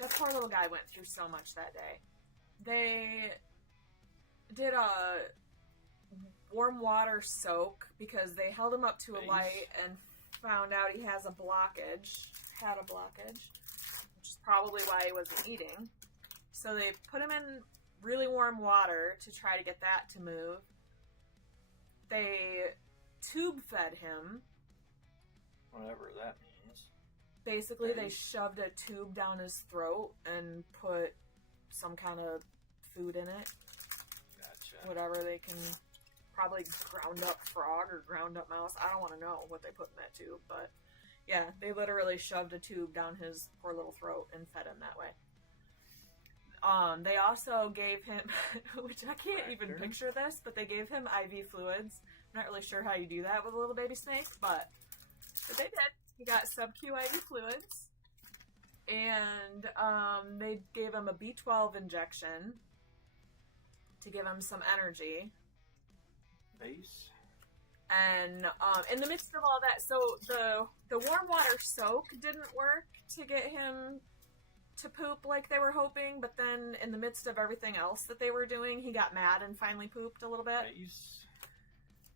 That poor little guy went through so much that day. They did a warm water soak because they held him up to a Base. light and found out he has a blockage. Had a blockage, which is probably why he wasn't eating. So they put him in really warm water to try to get that to move. They tube fed him. Whatever that means. Basically, they Base. shoved a tube down his throat and put some kind of food in it. Gotcha. Whatever they can, probably ground up frog or ground up mouse. I don't want to know what they put in that tube, but yeah, they literally shoved a tube down his poor little throat and fed him that way. They also gave him, which I can't even Refractor. picture this, but they gave him IV fluids. I'm not really sure how you do that with a little baby snake, but they did. He got sub-Q IV fluids. And they gave him a B12 injection to give him some energy. Base. And in the midst of all that, so the warm water soak didn't work to get him to poop like they were hoping, but then in the midst of everything else that they were doing, he got mad and finally pooped a little bit. Base.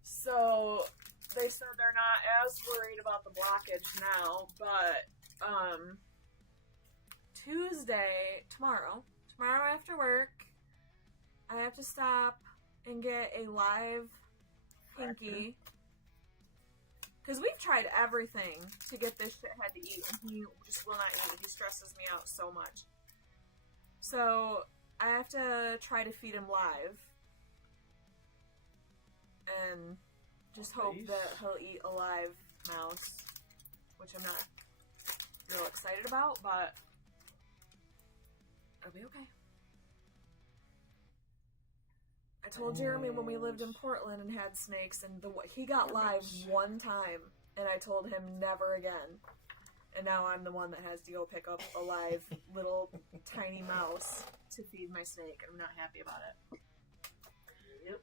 So they said they're not as worried about the blockage now, but tomorrow after work, I have to stop and get a live pinky. Because we've tried everything to get this shithead to eat, and he just will not eat. He stresses me out so much. So I have to try to feed him live. And just hope Nice. that he'll eat a live mouse, which I'm not real excited about, but it'll be okay. I told Jeremy when we lived in Portland and had snakes, and he got live one time, and I told him never again. And now I'm the one that has to go pick up a live little tiny mouse to feed my snake, and I'm not happy about it. Yep.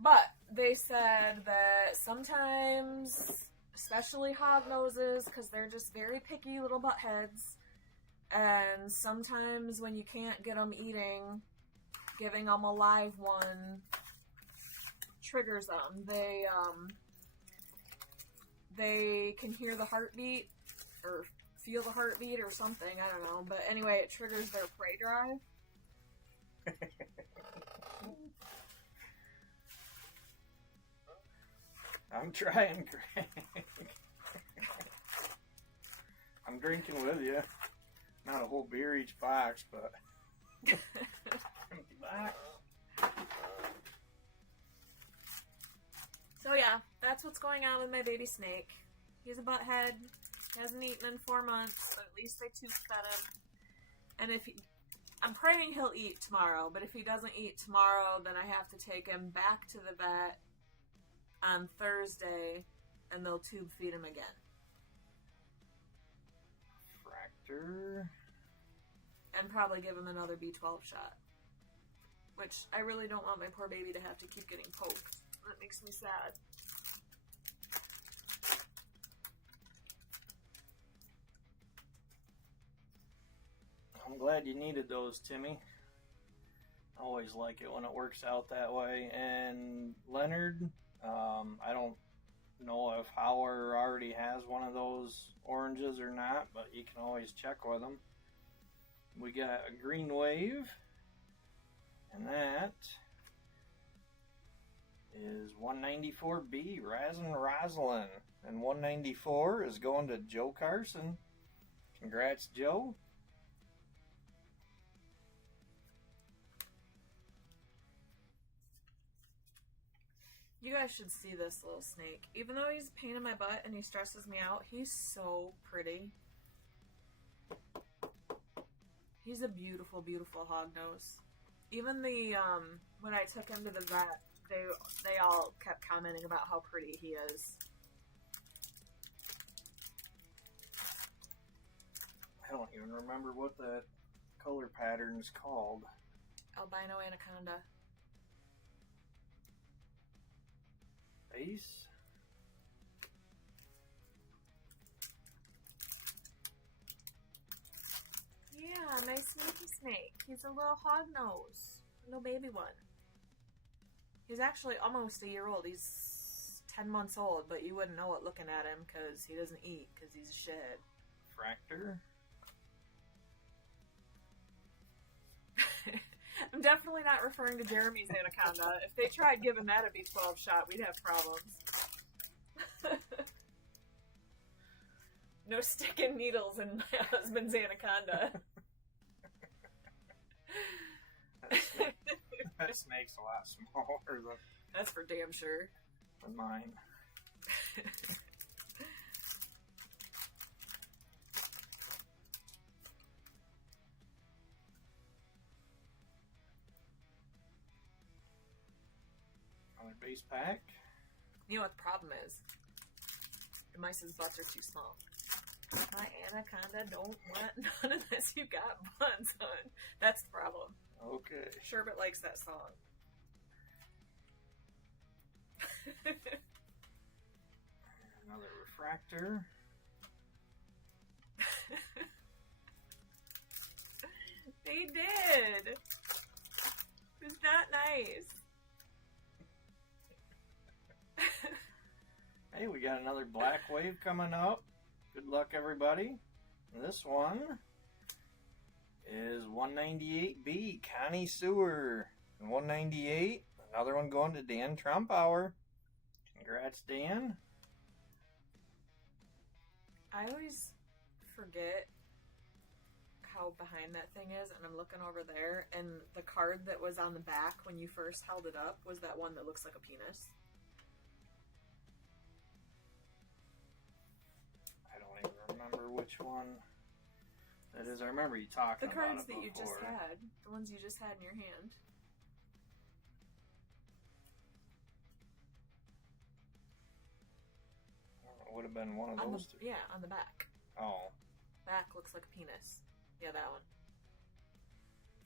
But they said that sometimes, especially hog noses, because they're just very picky little butt heads, and sometimes when you can't get them eating, giving them a live one triggers them. They can hear the heartbeat or feel the heartbeat or something, I don't know. But anyway, it triggers their prey drive. I'm trying, Craig. I'm drinking with you. Not a whole beer each box, but empty box. So yeah, that's what's going on with my baby snake. He's a butthead. He hasn't eaten in 4 months, so at least I tube fed him. And I'm praying he'll eat tomorrow, but if he doesn't eat tomorrow, then I have to take him back to the vet on Thursday, and they'll tube feed him again. Fractor. And probably give him another B12 shot. Which I really don't want my poor baby to have to keep getting poked. That makes me sad. I'm glad you needed those, Timmy. I always like it when it works out that way. And Leonard, I don't know if Howard already has one of those oranges or not, but you can always check with them. We got a green wave, and that is 194B, Rosalind. And 194 is going to Joe Carson. Congrats, Joe. You guys should see this little snake. Even though he's a pain in my butt and he stresses me out, he's so pretty. He's a beautiful, beautiful hognose. Even the, when I took him to the vet, they all kept commenting about how pretty he is. I don't even remember what that color pattern is called. Albino anaconda. Face? Yeah, nice sneaky snake. He's a little hognose. A little baby one. He's actually almost a year old. He's 10 months old, but you wouldn't know it looking at him because he doesn't eat because he's a shithead. Fractor? I'm definitely not referring to Jeremy's anaconda. If they tried giving that a B12 shot, we'd have problems. No sticking needles in my husband's anaconda. That snake's a lot smaller That's for damn sure. than mine. Another base pack. You know what the problem is? The mice's butts are too small. My anaconda don't want none of this. You got buns, son. That's the problem. Okay. Sherbet likes that song. Another refractor. They did. It's not nice. Hey, we got another black wave coming up. Good luck, everybody. This one is 198B, Connie Sewer. And 198, another one going to Dan Trumpauer. Congrats, Dan. I always forget how behind that thing is, and I'm looking over there, and the card that was on the back when you first held it up was that one that looks like a penis. I don't even remember which one that is. I remember you talking The about cards it that you just before. had, the ones you just had in your hand. It would have been one of On those the, two. yeah, on the back. Oh. Back looks like a penis. Yeah, that one.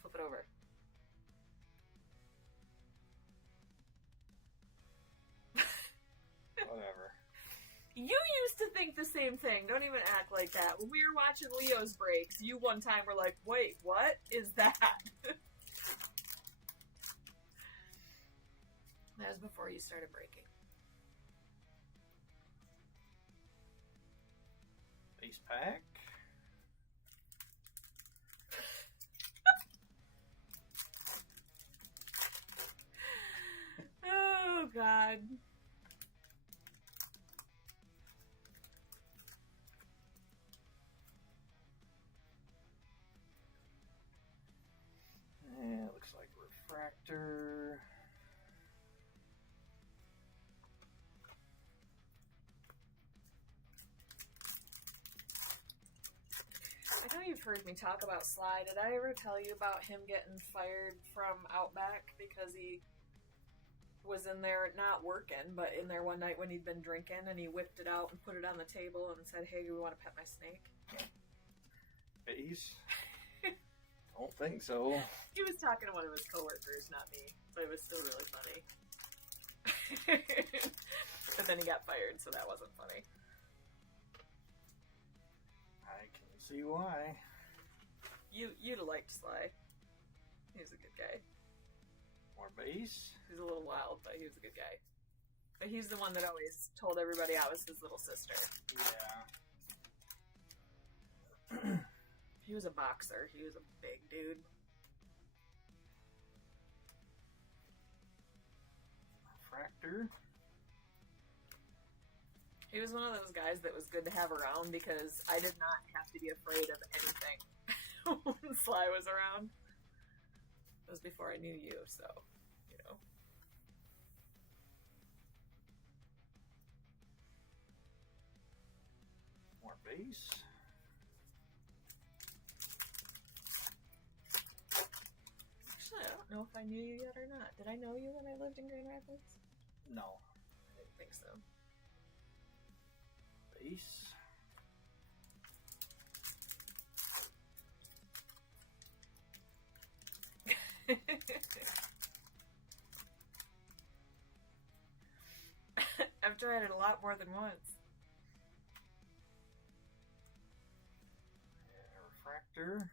Flip it over. Whatever. You used to think the same thing. Don't even act like that. When we were watching Leo's breaks, you one time were like, wait, what is that? That was before you started breaking. Base pack. Oh, God. Yeah, it looks like refractor. heard me talk about Sly. Did I ever tell you about him getting fired from Outback because he was in there not working, but in there one night when he'd been drinking, and he whipped it out and put it on the table and said, "Hey, we want to pet my snake." Base? Don't think so. He was talking to one of his coworkers, not me, but it was still really funny. But then he got fired, so that wasn't funny. I can see why. You'd have liked Sly. He was a good guy. More base? He's a little wild, but he was a good guy. But he's the one that always told everybody I was his little sister. Yeah. He was a boxer. He was a big dude. Refractor? He was one of those guys that was good to have around because I did not have to be afraid of anything when Sly was around. It was before I knew you, so, you know. More base? Actually, I don't know if I knew you yet or not. Did I know you when I lived in Grand Rapids? No. I didn't think so. Base? I've tried it a lot more than once. Yeah, refractor?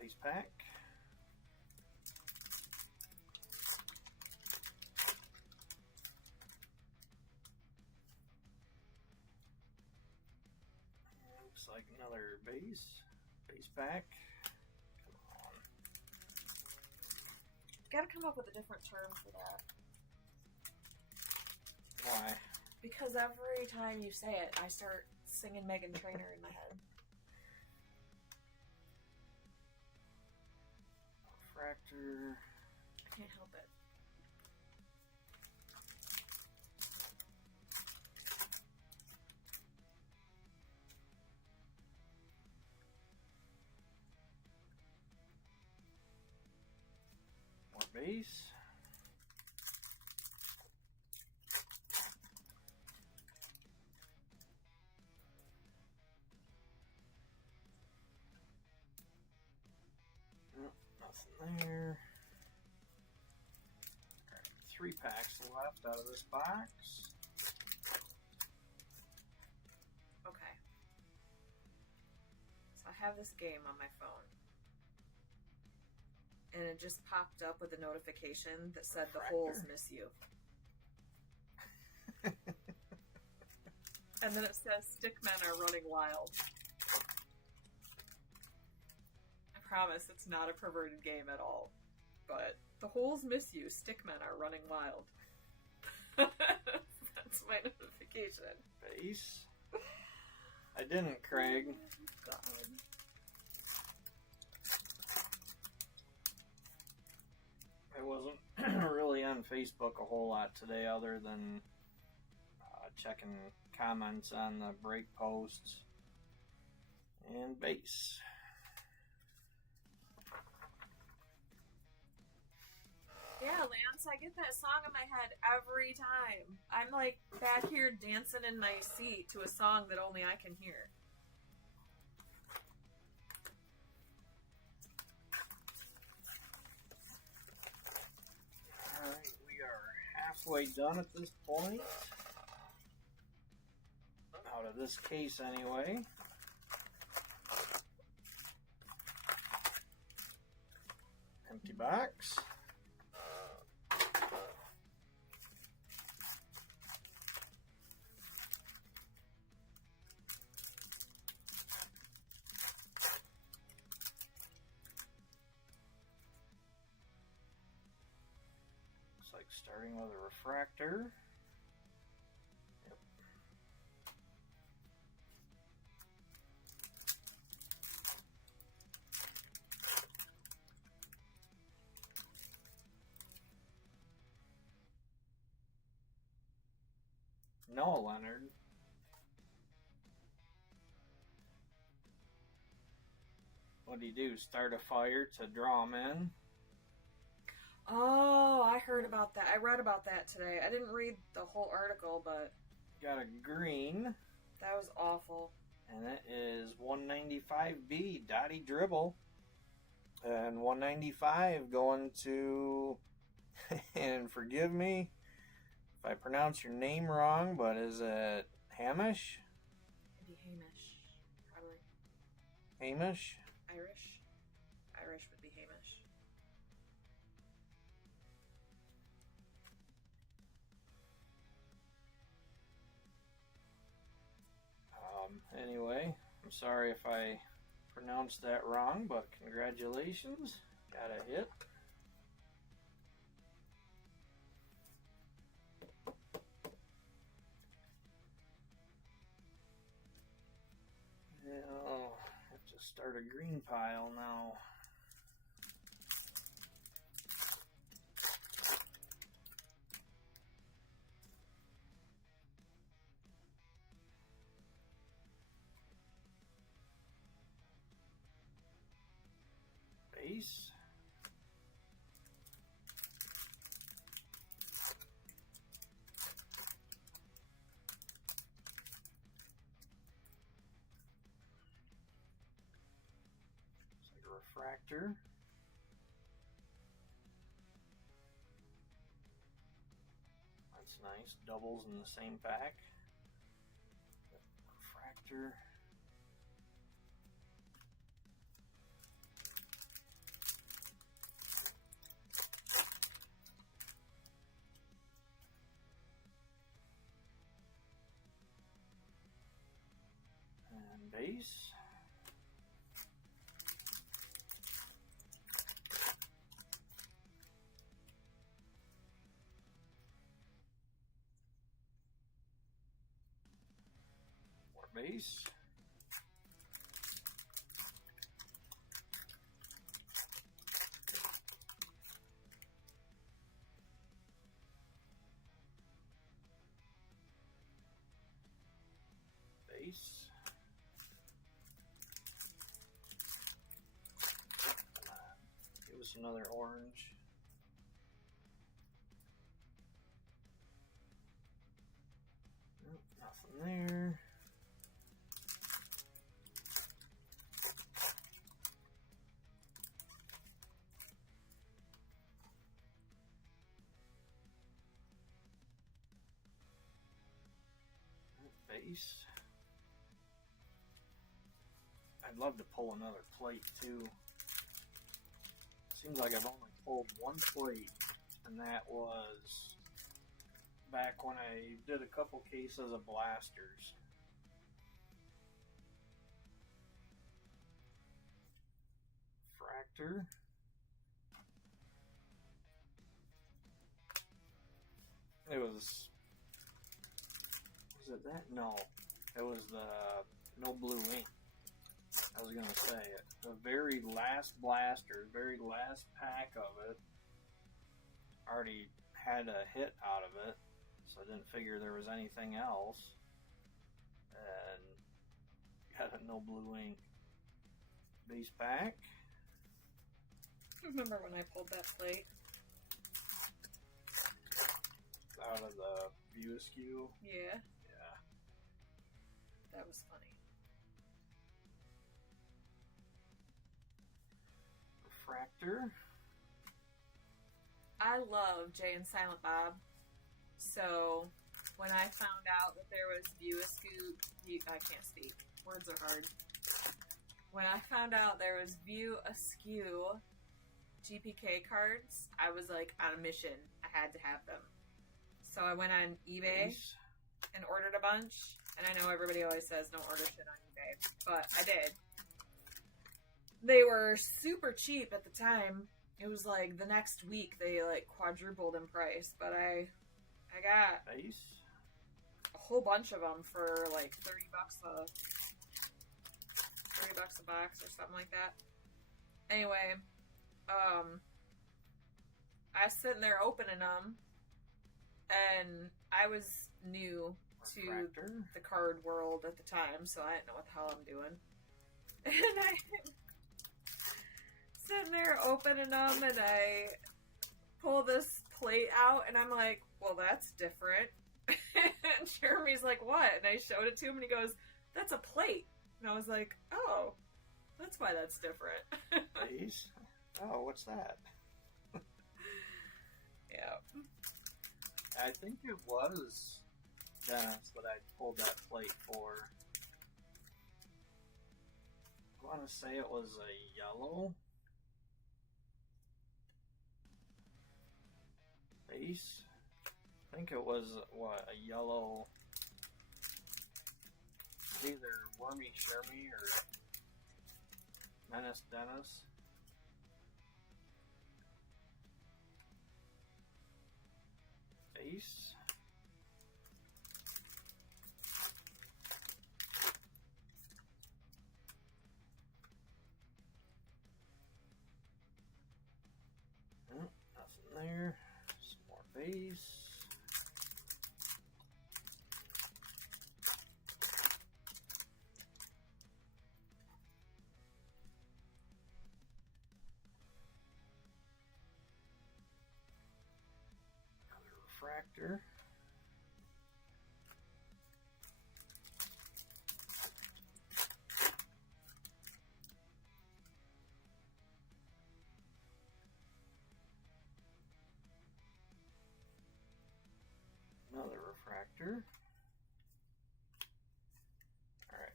Base pack? Looks like another base pack. Come on. Gotta come up with a different term for that. Why? Because every time you say it, I start singing Meghan Trainor in my head. Refractor. I can't help it. More base. Nope, nothing there. Alright, 3 packs left out of this box. Okay. So I have this game on my phone. And it just popped up with a notification that said the holes miss you. And then it says stickmen are running wild. I promise it's not a perverted game at all. But the holes miss you, stickmen are running wild. That's my notification. Base. I didn't, Craig. Oh, God. I wasn't really on Facebook a whole lot today other than checking comments on the break posts and base. Yeah, Lance, I get that song in my head every time. I'm like back here dancing in my seat to a song that only I can hear. Alright, we are halfway done at this point. Out of this case, anyway. Empty box. Looks like starting with a refractor. Yep. No, Leonard. What do you do? Start a fire to draw them in? Oh, I heard about that. I read about that today. I didn't read the whole article, but Got a green, that was awful. and it is 195B, Dottie Dribble. And 195 going to, and forgive me if I pronounce your name wrong, but is it Hamish? Maybe Hamish. Probably. Hamish? Irish? Irish would be Hamish. Anyway, I'm sorry if I pronounced that wrong, but congratulations. Got a hit. Yeah, I'll have to start a green pile now. Base. Looks like a refractor. That's nice. Doubles in the same pack. Refractor. And base. More base. Base. Give us another orange. Nope, nothing there. Base. I'd love to pull another plate too. Seems like I've only pulled one plate, and that was back when I did a couple cases of blasters. Fractor. It was it that? No. It was the no blue ink. I was gonna say it. The very last blaster, very last pack of it, already had a hit out of it, so I didn't figure there was anything else. And got a no blue ink base pack. Remember when I pulled that plate? Out of the View Askew. Yeah, Yeah. that was funny. Refractor. I love Jay and Silent Bob, so when I found out that there was View Askew, I can't speak. Words are hard. When I found out there was View Askew GPK cards, I was like on a mission. I had to have them. So I went on eBay Base. and ordered a bunch. And I know everybody always says don't order shit on eBay, but I did. They were super cheap at the time. It was like the next week they like quadrupled in price, but I got Base. a whole bunch of them for like $30 a box or something like that. Anyway, I was sitting there opening them, and I was new to Refractor. the card world at the time, so I didn't know what the hell I'm doing. And I sitting there opening them, and I pull this plate out, and I'm like, well, that's different. And Jeremy's like, what? And I showed it to him, and he goes, that's a plate. And I was like, oh, that's why that's different. Please. Oh, what's that? Yeah. I think it was Dennis that I pulled that plate for. I want to say it was a yellow base. I think it was, what, a yellow, either Wormy Shermy or Menace Dennis. Base. Oh, nothing there. Some more base. Another refractor. Another refractor. Alright.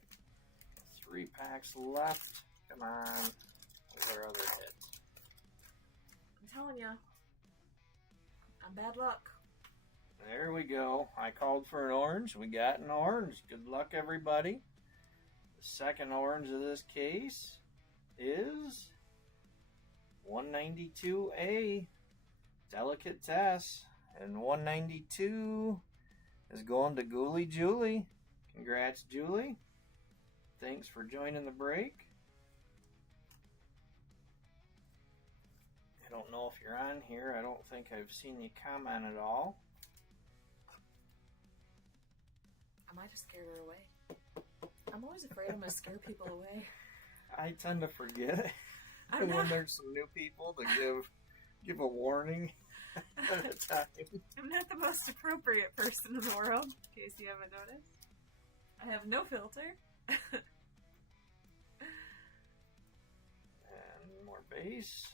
3 packs left. Come on. Where's our other hit? I'm telling you, I'm bad luck. There we go. I called for an orange. We got an orange. Good luck, everybody. The second orange of this case is 192A. Delicatesse. And 192 is going to Ghoulie Julie. Congrats, Julie. Thanks for joining the break. I don't know if you're on here. I don't think I've seen you comment at all. I might have scared her away. I'm always afraid I'm going to scare people away. I tend to forget I'm when not, there's some new people to give a warning at a time. I'm not the most appropriate person in the world, in case you haven't noticed. I have no filter. And more base.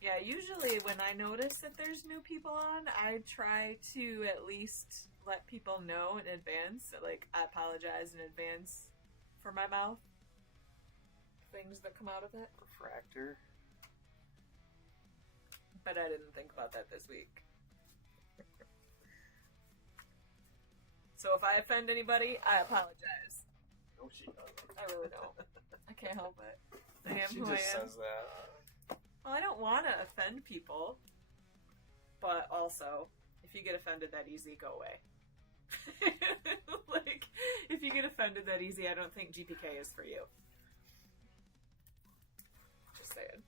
Yeah, usually when I notice that there's new people on, I try to at least let people know in advance. Like, I apologize in advance for my mouth. Things that come out of it. Refractor. But I didn't think about that this week. So if I offend anybody, I apologize. No, she doesn't. I really don't. I can't help it. I am She who I just am. says that. Well, I don't want to offend people, but also, if you get offended that easy, go away. Like, if you get offended that easy, I don't think GPK is for you. Just saying.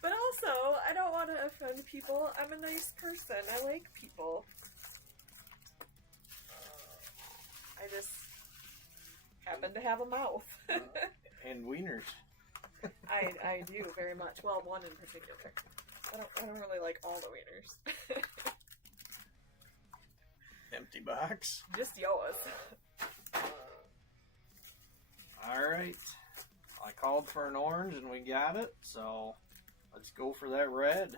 But also, I don't want to offend people. I'm a nice person. I like people. I just happen to have a mouth. And wieners. I do very much. Well, one in particular. I don't really like all the wieners. Empty box. Just yours. Alright. I called for an orange and we got it, so let's go for that red.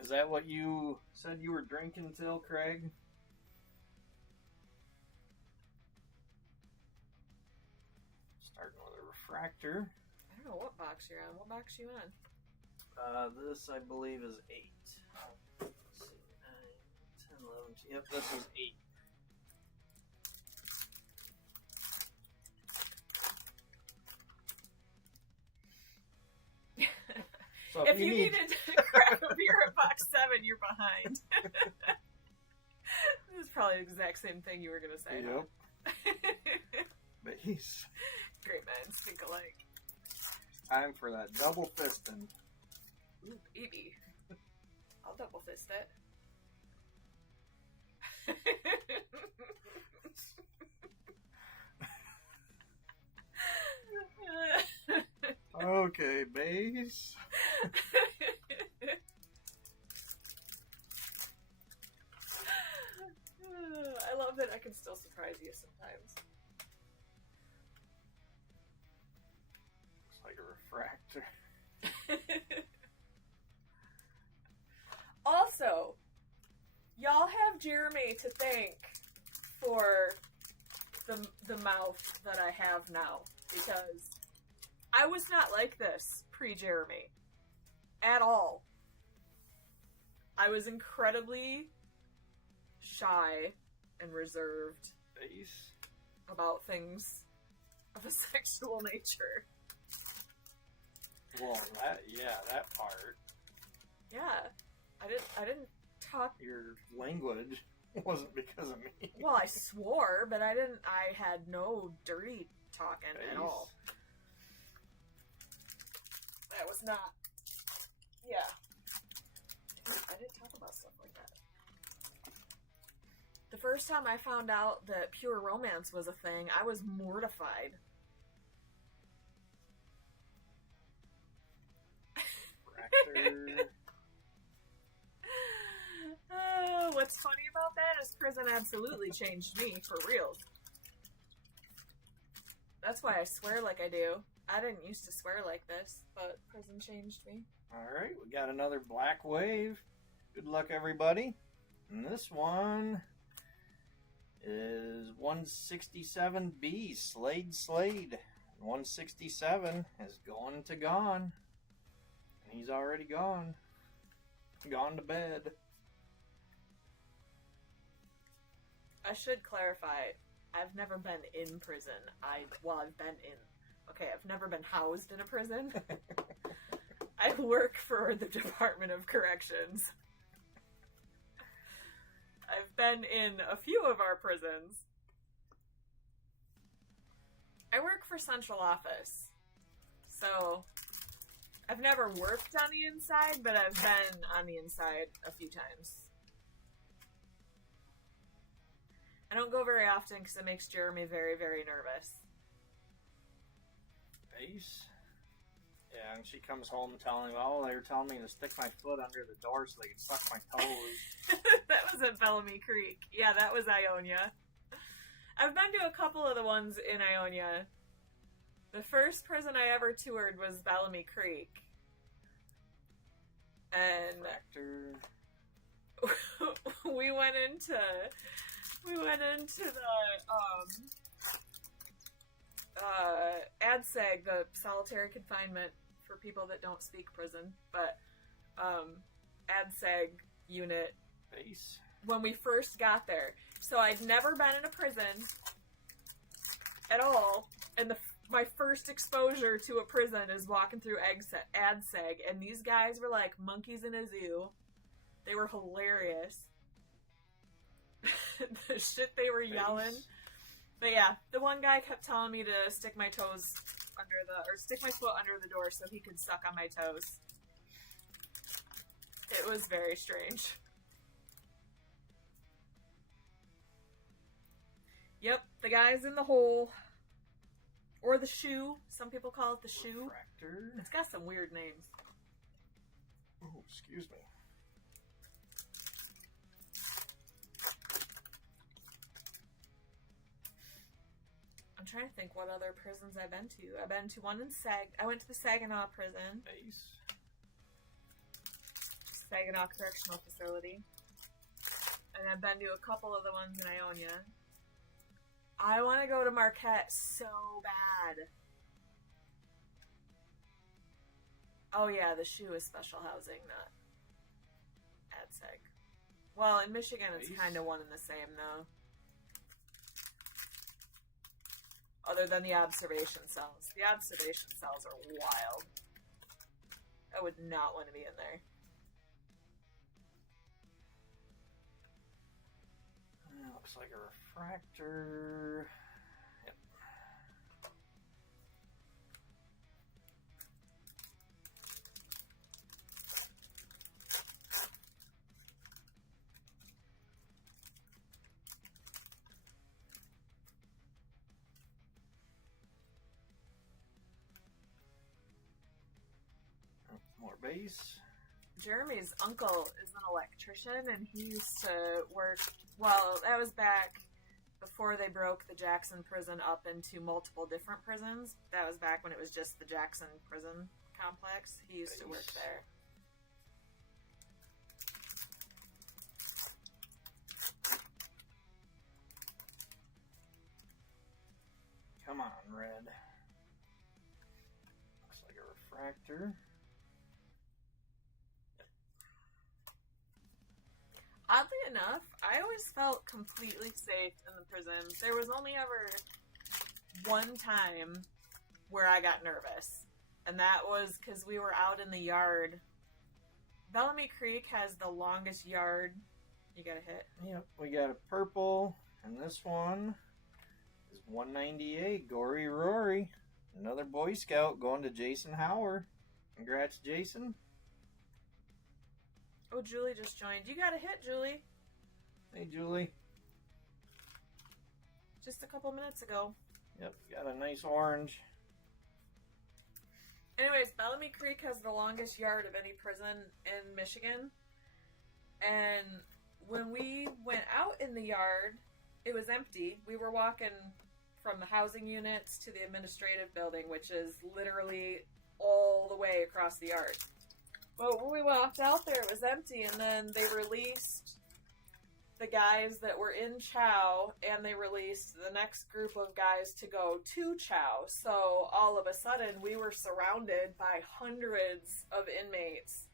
Is that what you said you were drinking till, Craig? Starting with a refractor. I don't know what box you're on. What box are you on? This I believe is 8. Let's see, 9, 10, 11. Yep, this is 8. So if you needed to grab a beer at box 7, you're behind. This is probably the exact same thing you were going to say. Yep. Base. Great minds think alike. Time for that double fisting. Ooh, baby. I'll double fist it. Okay, base. I love that I can still surprise you sometimes. Looks like a refractor. Also, y'all have Jeremy to thank for the mouth that I have now, because I was not like this pre-Jeremy at all. I was incredibly shy and reserved Base. about things of a sexual nature. Well, that part. Yeah, I didn't talk. Your language wasn't because of me. Well, I swore, but I had no dirty talking at all. That was not. Yeah. I didn't talk about stuff like that. The first time I found out that pure romance was a thing, I was mortified. Refractor. What's funny about that is prison absolutely changed me, for real. That's why I swear like I do. I didn't used to swear like this, but prison changed me. Alright, we got another black wave. Good luck, everybody. And this one is 167B, Slade. 167 is going to gone. And he's already gone. Gone to bed. I should clarify, I've never been in prison. I've been in... Okay, I've never been housed in a prison. I work for the Department of Corrections. I've been in a few of our prisons. I work for Central Office. So, I've never worked on the inside, but I've been on the inside a few times. I don't go very often because it makes Jeremy very, very nervous. Base. Yeah, and she comes home telling me, oh, they were telling me to stick my foot under the door so they could suck my toes. That was at Bellamy Creek. Yeah, that was Ionia. I've been to a couple of the ones in Ionia. The first prison I ever toured was Bellamy Creek. And we went into the ADSEG, the solitary confinement for people that don't speak prison, but ADSEG unit. Base. When we first got there. So I'd never been in a prison at all, and my first exposure to a prison is walking through ADSEG, and these guys were like monkeys in a zoo. They were hilarious. The shit they were yelling. But yeah, the one guy kept telling me to stick my toes stick my foot under the door so he could suck on my toes. It was very strange. Yep, the guy's in the hole. Or the shoe. Some people call it the shoe. Refractor. It's got some weird names. Oh, excuse me. I'm trying to think what other prisons I've been to. I've been to one in I went to the Saginaw prison. Base. Saginaw Correctional Facility. And I've been to a couple of the ones in Ionia. I want to go to Marquette so bad. Oh yeah, the shoe is special housing, not ADSEG. Well, in Michigan it's kind of one and the same though. Other than the observation cells. The observation cells are wild. I would not want to be in there. Looks like a refractor. Yep. Base. Jeremy's uncle is an electrician, and he used to work, well, that was back before they broke the Jackson prison up into multiple different prisons. That was back when it was just the Jackson prison complex. He used to work there. Come on, red. Looks like a refractor. Oddly enough, I always felt completely safe in the prison. There was only ever one time where I got nervous, and that was because we were out in the yard. Bellamy Creek has the longest yard. You got a hit? Yep, we got a purple, and this one is 198, Gory Rory. Another Boy Scout going to Jason Hauer. Congrats, Jason. Oh, Julie just joined. You got a hit, Julie. Hey, Julie. Just a couple minutes ago. Yep, got a nice orange. Anyways, Bellamy Creek has the longest yard of any prison in Michigan. And when we went out in the yard, it was empty. We were walking from the housing units to the administrative building, which is literally all the way across the yard. But when we walked out there, it was empty, and then they released the guys that were in Chow, and they released the next group of guys to go to Chow. So all of a sudden, we were surrounded by hundreds of inmates.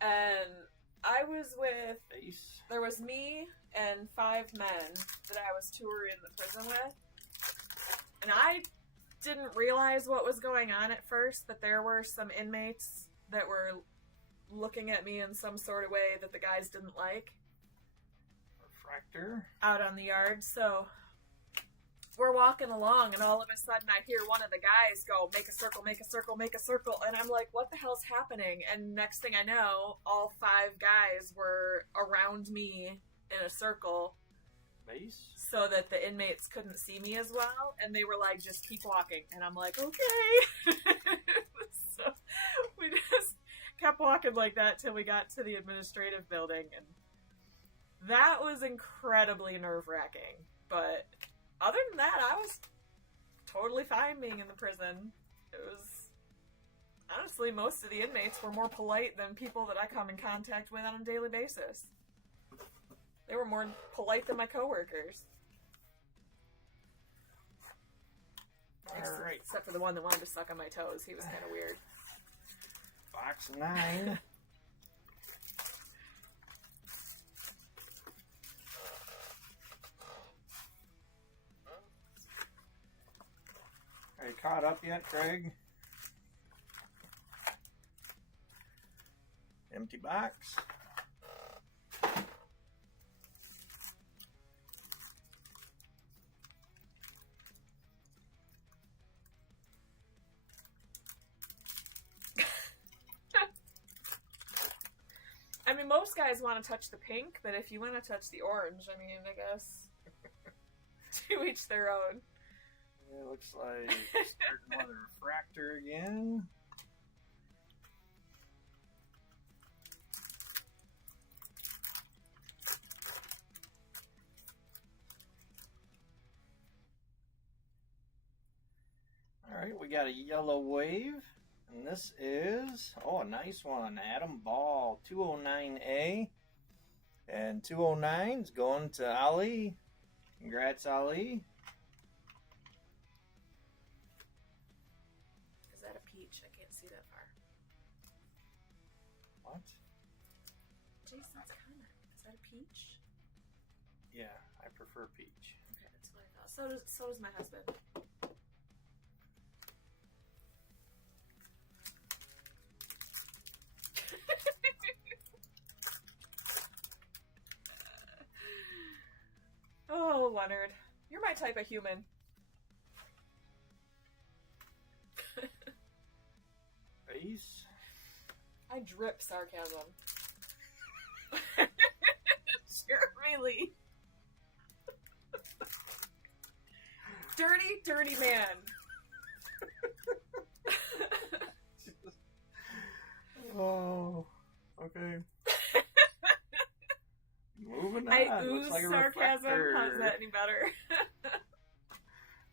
And I was with, there was me and 5 men that I was touring the prison with. And I didn't realize what was going on at first, but there were some inmates that were looking at me in some sort of way that the guys didn't like. Refractor. Out on the yard. So we're walking along, and all of a sudden I hear one of the guys go, make a circle, make a circle, make a circle. And I'm like, what the hell's happening? And next thing I know, all 5 guys were around me in a circle. Base. So that the inmates couldn't see me as well. And they were like, just keep walking. And I'm like, okay. So we just kept walking like that till we got to the administrative building. And that was incredibly nerve-wracking. But other than that, I was totally fine being in the prison. It was, honestly, most of the inmates were more polite than people that I come in contact with on a daily basis. They were more polite than my coworkers. Alright. Except for the one that wanted to suck on my toes. He was kind of weird. Box 9. Are you caught up yet, Craig? Empty box. I mean, most guys want to touch the pink, but if you want to touch the orange, I mean, I guess to each their own. It looks like starting with a refractor again. Alright, we got a yellow wave. And this is, oh, a nice one. Adam Ball, 209A. And 209's going to Ali. Congrats, Ali. Is that a peach? I can't see that far. What? Jason's comment. Is that a peach? Yeah, I prefer peach. Okay, that's what I thought. So does my husband. Oh, Leonard. You're my type of human. Base. I drip sarcasm. Jeremy Lee. Dirty, dirty man. Oh, okay. Moving on. I Looks ooze like a sarcasm. refractor. How's that any better?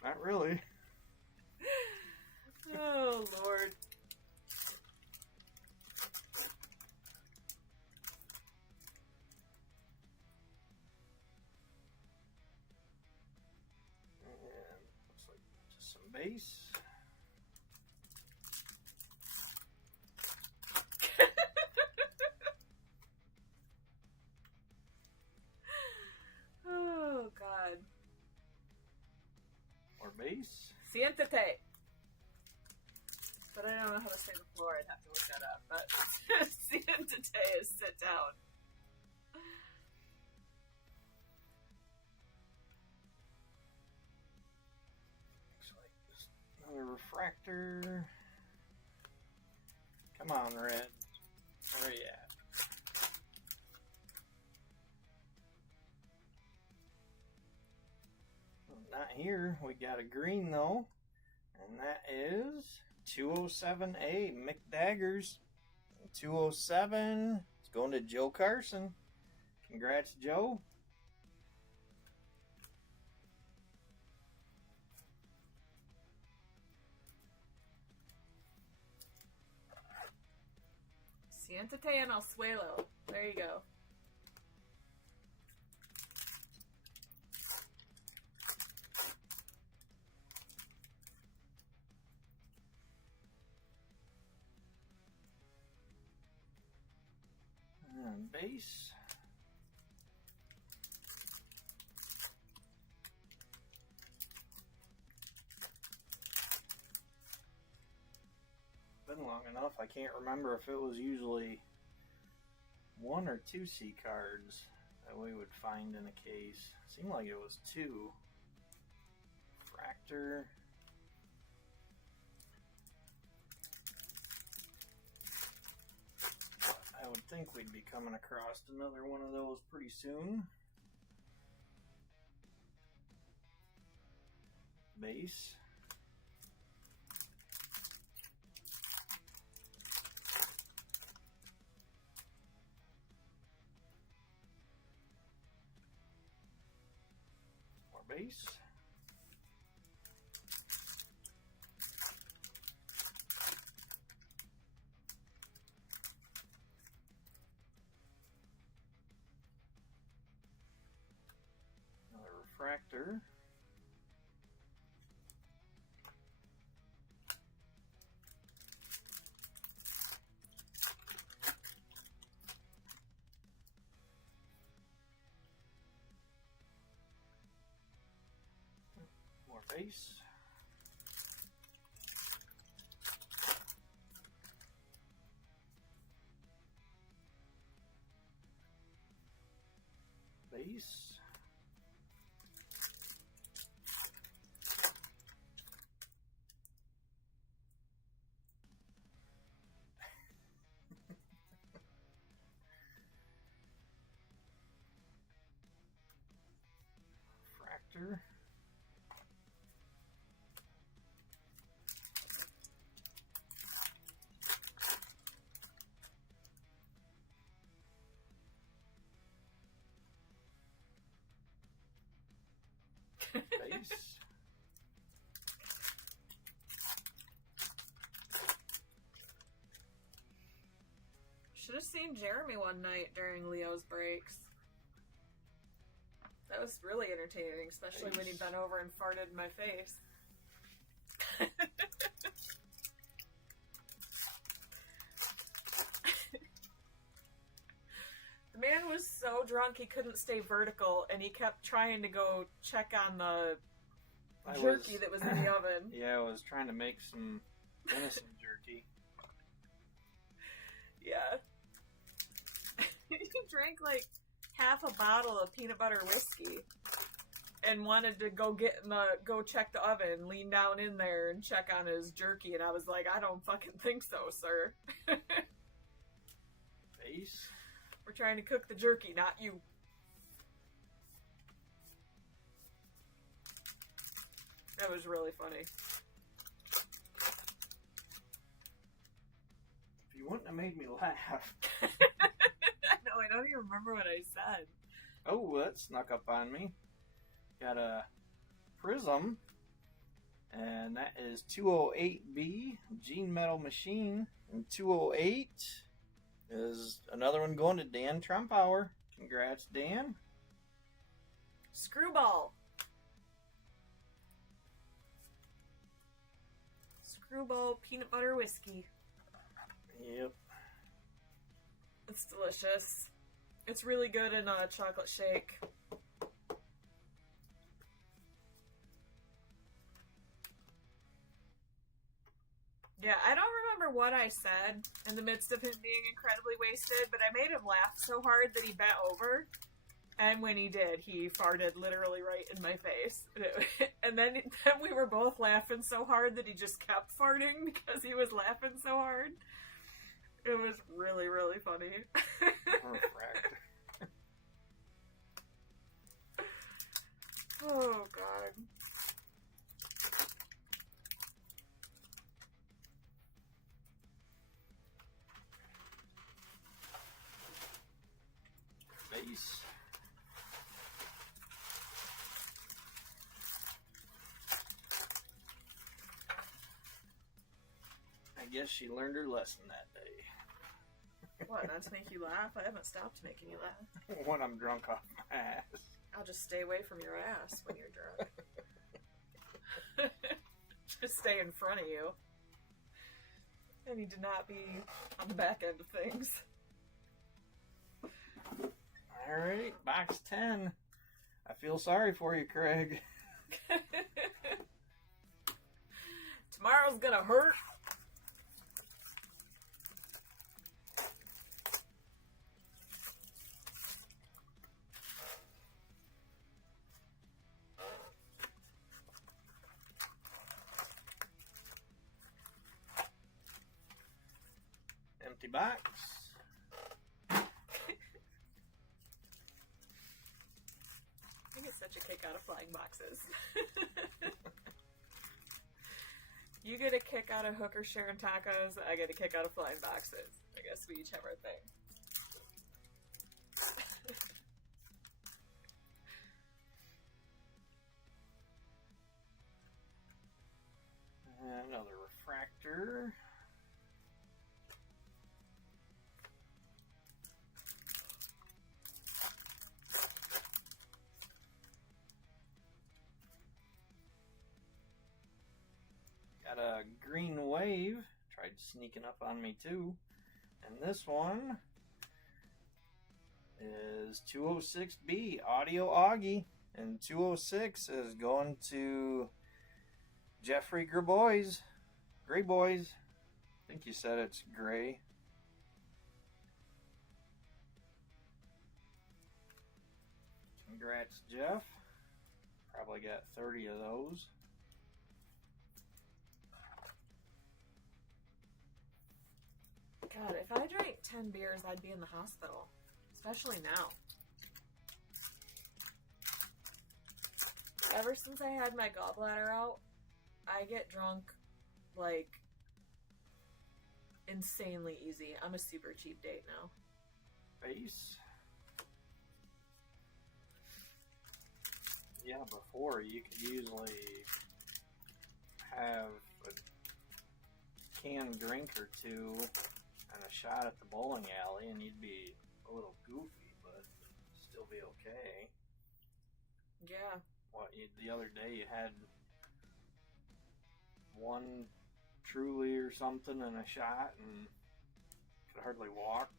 Not really. Oh, Lord. And looks like just some base. Oh, God. More base. Siéntate. But I don't know how to say the floor. I'd have to look that up. But siéntate is sit down. Looks like just another refractor. Come on, red. Where are you at? Not here. We got a green though, and that is 207A McDaggers. 207. It's going to Joe Carson. Congrats, Joe. Siéntate en el suelo. There you go. And base. Been long enough, I can't remember if it was usually 1 or 2 C cards that we would find in a case. Seemed like it was 2. Fractor. I would think we'd be coming across another one of those pretty soon. Base. More base. Another refractor. More base. Base. Fractor. Base. Should have seen Jeremy one night during Leo's breaks. That was really entertaining, especially when he bent over and farted in my face. The man was so drunk he couldn't stay vertical, and he kept trying to go check on the jerky that was in the oven. Yeah, I was trying to make some venison jerky. Yeah. He drank like half a bottle of peanut butter whiskey and wanted to go check the oven, lean down in there and check on his jerky, and I was like, I don't fucking think so, sir. Base. We're trying to cook the jerky, not you. That was really funny. If you wouldn't that made me laugh. I know, I don't even remember what I said. Oh, that snuck up on me. Got a Prism, and that is 208B, Gene Metal Machine. And 208 is another one going to Dan Trumpauer. Congrats, Dan. Screwball. Screwball peanut butter whiskey. Yep. It's delicious. It's really good in a chocolate shake. Yeah, I don't remember what I said in the midst of him being incredibly wasted, but I made him laugh so hard that he bent over. And when he did, he farted literally right in my face. And then we were both laughing so hard that he just kept farting because he was laughing so hard. It was really, really funny. Perfect. Oh, God. Base. I guess she learned her lesson that day. What, not to make you laugh? I haven't stopped making you laugh. When I'm drunk off my ass. I'll just stay away from your ass when you're drunk. Just stay in front of you. I need to not be on the back end of things. Alright, box 10. I feel sorry for you, Craig. Tomorrow's gonna hurt. Empty box. I get such a kick out of flying boxes. You get a kick out of Hooker sharing tacos, I get a kick out of flying boxes. I guess we each have our thing. Another refractor. Got a green wave. Tried sneaking up on me too. And this one is 206B, Audio Augie. And 206 is going to Jeffrey Grayboys. Grayboys. I think you said it's gray. Congrats, Jeff. Probably got 30 of those. God, if I drank 10 beers, I'd be in the hospital. Especially now. Ever since I had my gallbladder out, I get drunk, like, insanely easy. I'm a super cheap date now. Base. Yeah, before you could usually have a canned drink or two and a shot at the bowling alley and you'd be a little goofy, but still be okay. Yeah. The other day you had one Truly or something and a shot and could hardly walk.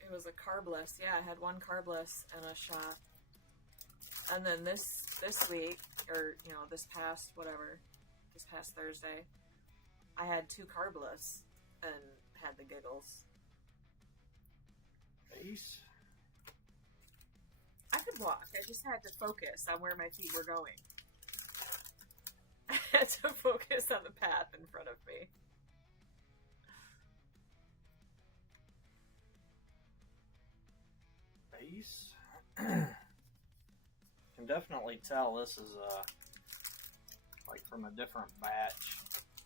It was a carbless. Yeah, I had one carbless and a shot. And then this week, or, this past Thursday, I had 2 carbless and had the giggles. Base. I could walk. I just had to focus on where my feet were going. I had to focus on the path in front of me. Base. Can definitely tell this is like from a different batch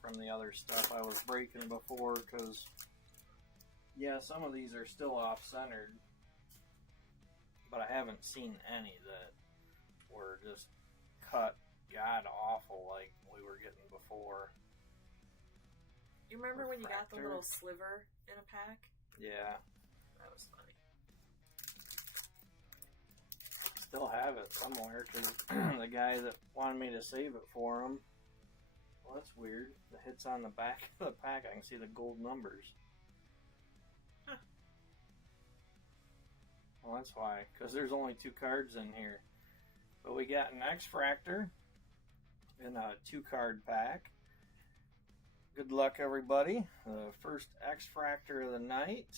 from the other stuff I was breaking before, because Yeah, some of these are still off-centered, but I haven't seen any that were just cut god-awful like we were getting before. You remember when you got the Refractor. little sliver in a pack? Yeah, That was funny. still have it somewhere because the guy that wanted me to save it for him. Well, that's weird. The hits on the back of the pack, I can see the gold numbers. Huh. Well, that's why, because there's only 2 cards in here. But we got an X-Fractor in a 2-card pack. Good luck, everybody. The first X-Fractor of the night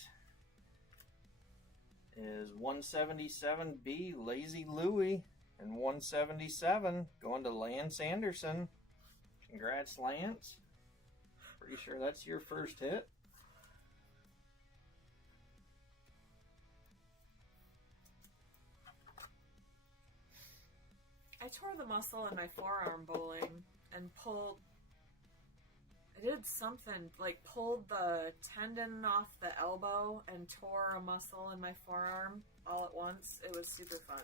is 177B Lazy Louie, and 177 going to Lance Anderson. Congrats, Lance. Pretty sure that's your first hit. I tore the muscle in my forearm bowling and pulled. I did something like pulled the tendon off the elbow and tore a muscle in my forearm all at once. It was super fun.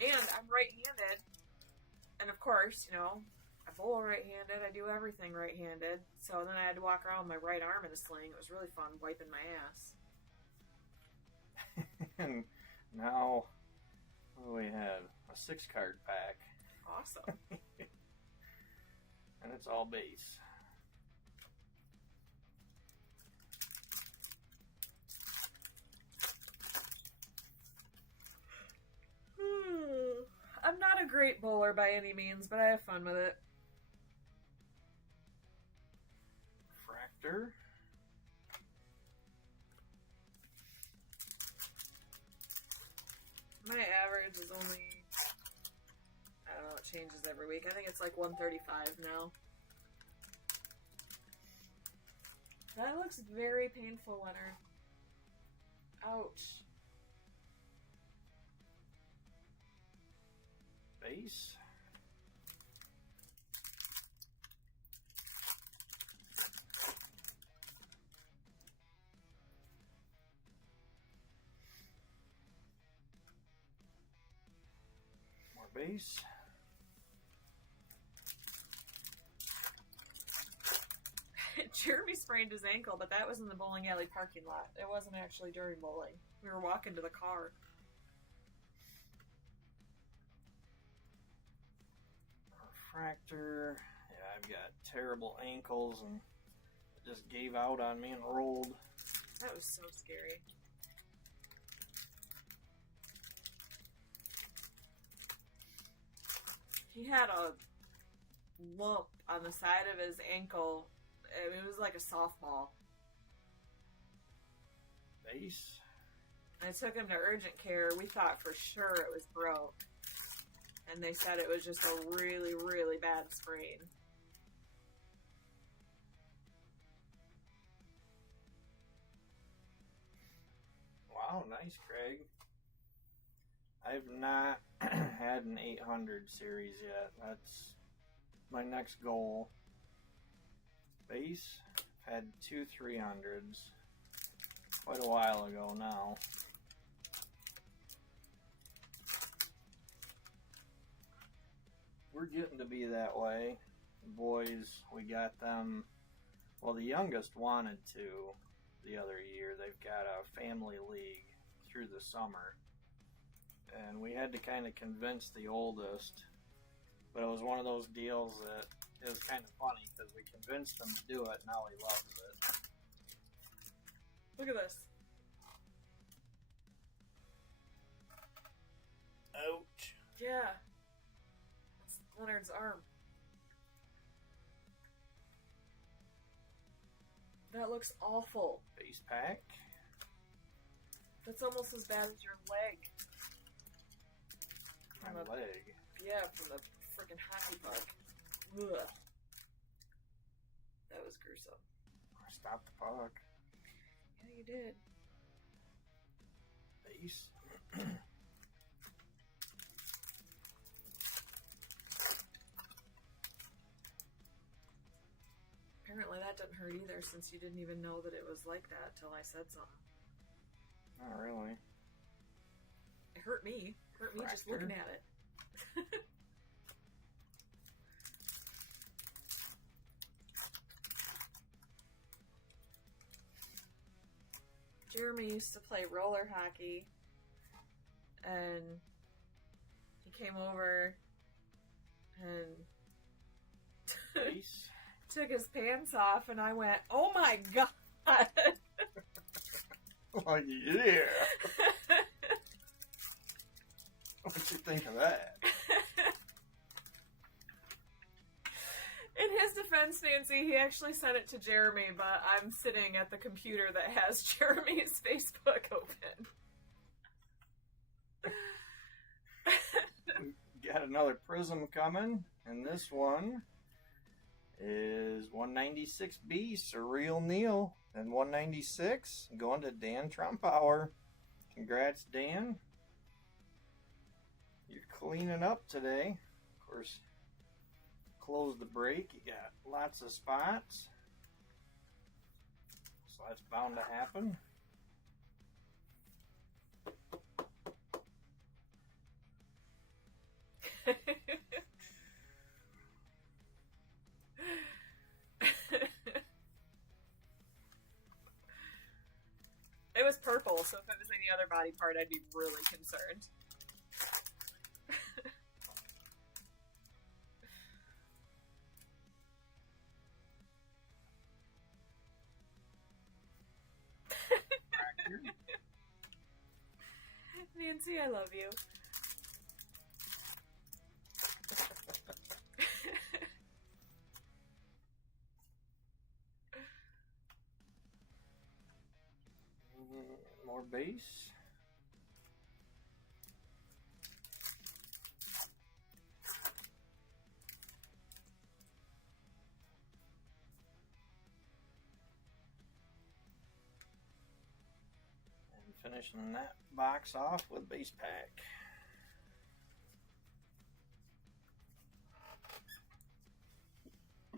And I'm right-handed. And of course, you know, I bowl right-handed. I do everything right-handed. So then I had to walk around with my right arm in a sling. It was really fun wiping my ass. And now, what do we have? A 6-card pack. Awesome. And it's all base. I'm not a great bowler by any means, but I have fun with it. Fractor. My average is only, I don't know, it changes every week. I think it's like 135 now. That looks very painful, Leonard. Ouch. Base. More base. Jeremy sprained his ankle, but that was in the bowling alley parking lot. It wasn't actually during bowling. We were walking to the car. Fractor. Yeah, I've got terrible ankles and it just gave out on me and rolled. That was so scary. He had a lump on the side of his ankle. It was like a softball. Base. I took him to urgent care. We thought for sure it was broke. And they said it was just a really, really bad sprain. Wow, nice, Craig. I've not had an 800 series yet. That's my next goal. Base. I've had 2 300s. Quite a while ago now. We're getting to be that way. The boys, we got them. Well, the youngest wanted to the other year. They've got a family league through the summer. And we had to kind of convince the oldest. But it was one of those deals that it was kind of funny because we convinced him to do it. Now he loves it. Look at this. Ouch. Yeah. That's Leonard's arm. That looks awful. Base pack. That's almost as bad as your leg. My From the- leg. Yeah, from the freaking hockey puck. Ugh. That was gruesome. I stopped the puck. Yeah, you did. Base. hurt either, since you didn't even know that it was like that till I said something. Not really. It hurt me. It hurt me just looking at it. Jeremy used to play roller hockey, and he came over and Nice. took his pants off, and I went, "Oh my god!" Like, yeah. What you think of that? In his defense, Nancy, he actually sent it to Jeremy, but I'm sitting at the computer that has Jeremy's Facebook open. Got another prism coming, and this one is 196B, Surreal Neil, and 196 going to Dan Trumpower. Congrats, Dan. You're cleaning up today. Of course, close the break. You got lots of spots, so that's bound to happen. It was purple, so if it was any other body part, I'd be really concerned. Nancy, I love you. More base. And finishing that box off with base pack.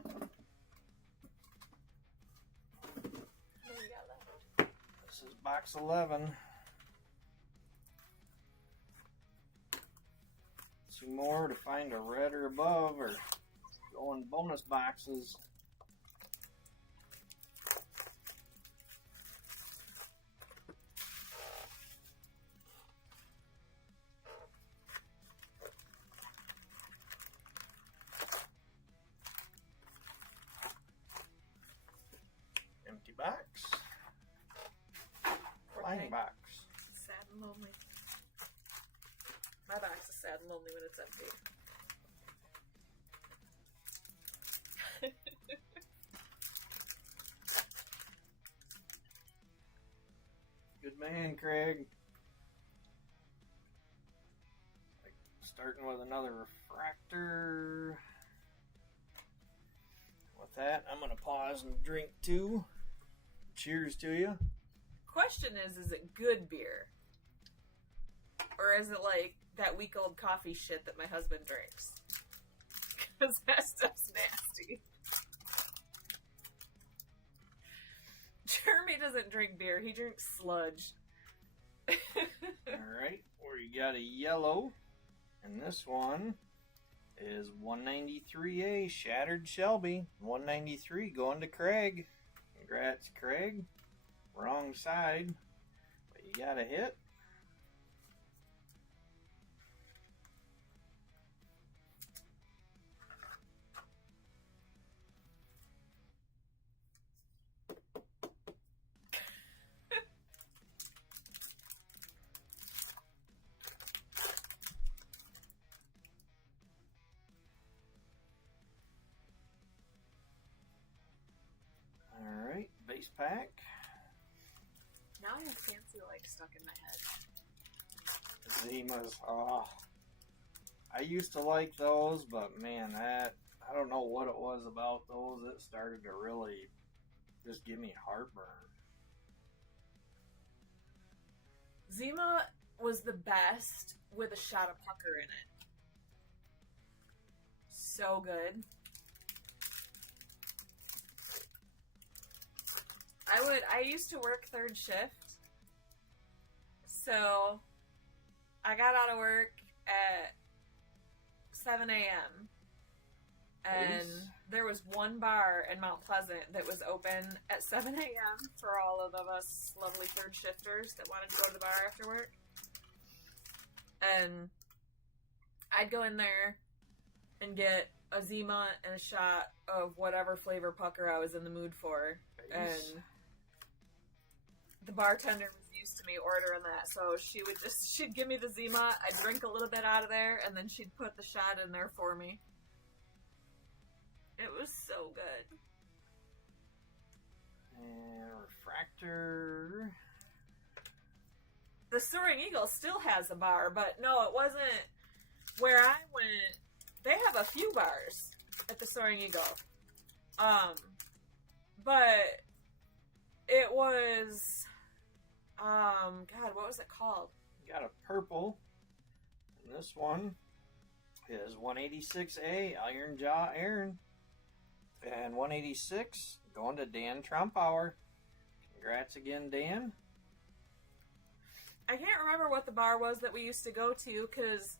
What do we got left? This is box 11. Two more to find a red or above, or go in bonus boxes. Empty box. Flying box. Sad and lonely. My box is sad and lonely when it's empty. Good man, Craig. Starting with another refractor. With that, I'm going to pause and drink too. Cheers to you. Question is it good beer? Or is it like that week-old coffee shit that my husband drinks? Because that stuff's nasty. Jeremy doesn't drink beer, he drinks sludge. Alright, we got a yellow. And this one is 193A Shattered Shelby. 193 going to Craig. Congrats, Craig. Wrong side, but you got a hit. Alright, base pack. Now I have fancy legs stuck in my head. Zimas, oh. I used to like those, but man, I don't know what it was about those. It started to really just give me heartburn. Zima was the best with a shot of pucker in it. So good. I used to work third shift. So I got out of work at 7 a.m. And Nice. there was one bar in Mount Pleasant that was open at 7 a.m. for all of us lovely third shifters that wanted to go to the bar after work. And I'd go in there and get a Zima and a shot of whatever flavor pucker I was in the mood for. Nice. And the bartender was used to me ordering that, so she'd give me the Zima, I'd drink a little bit out of there, and then she'd put the shot in there for me. It was so good. And refractor. The Soaring Eagle still has a bar, but no, it wasn't where I went. They have a few bars at the Soaring Eagle. But it was, God, what was it called? Got a purple. And this one is 186A, Iron Jaw Aaron. And 186 going to Dan Trumpauer. Congrats again, Dan. I can't remember what the bar was that we used to go to, because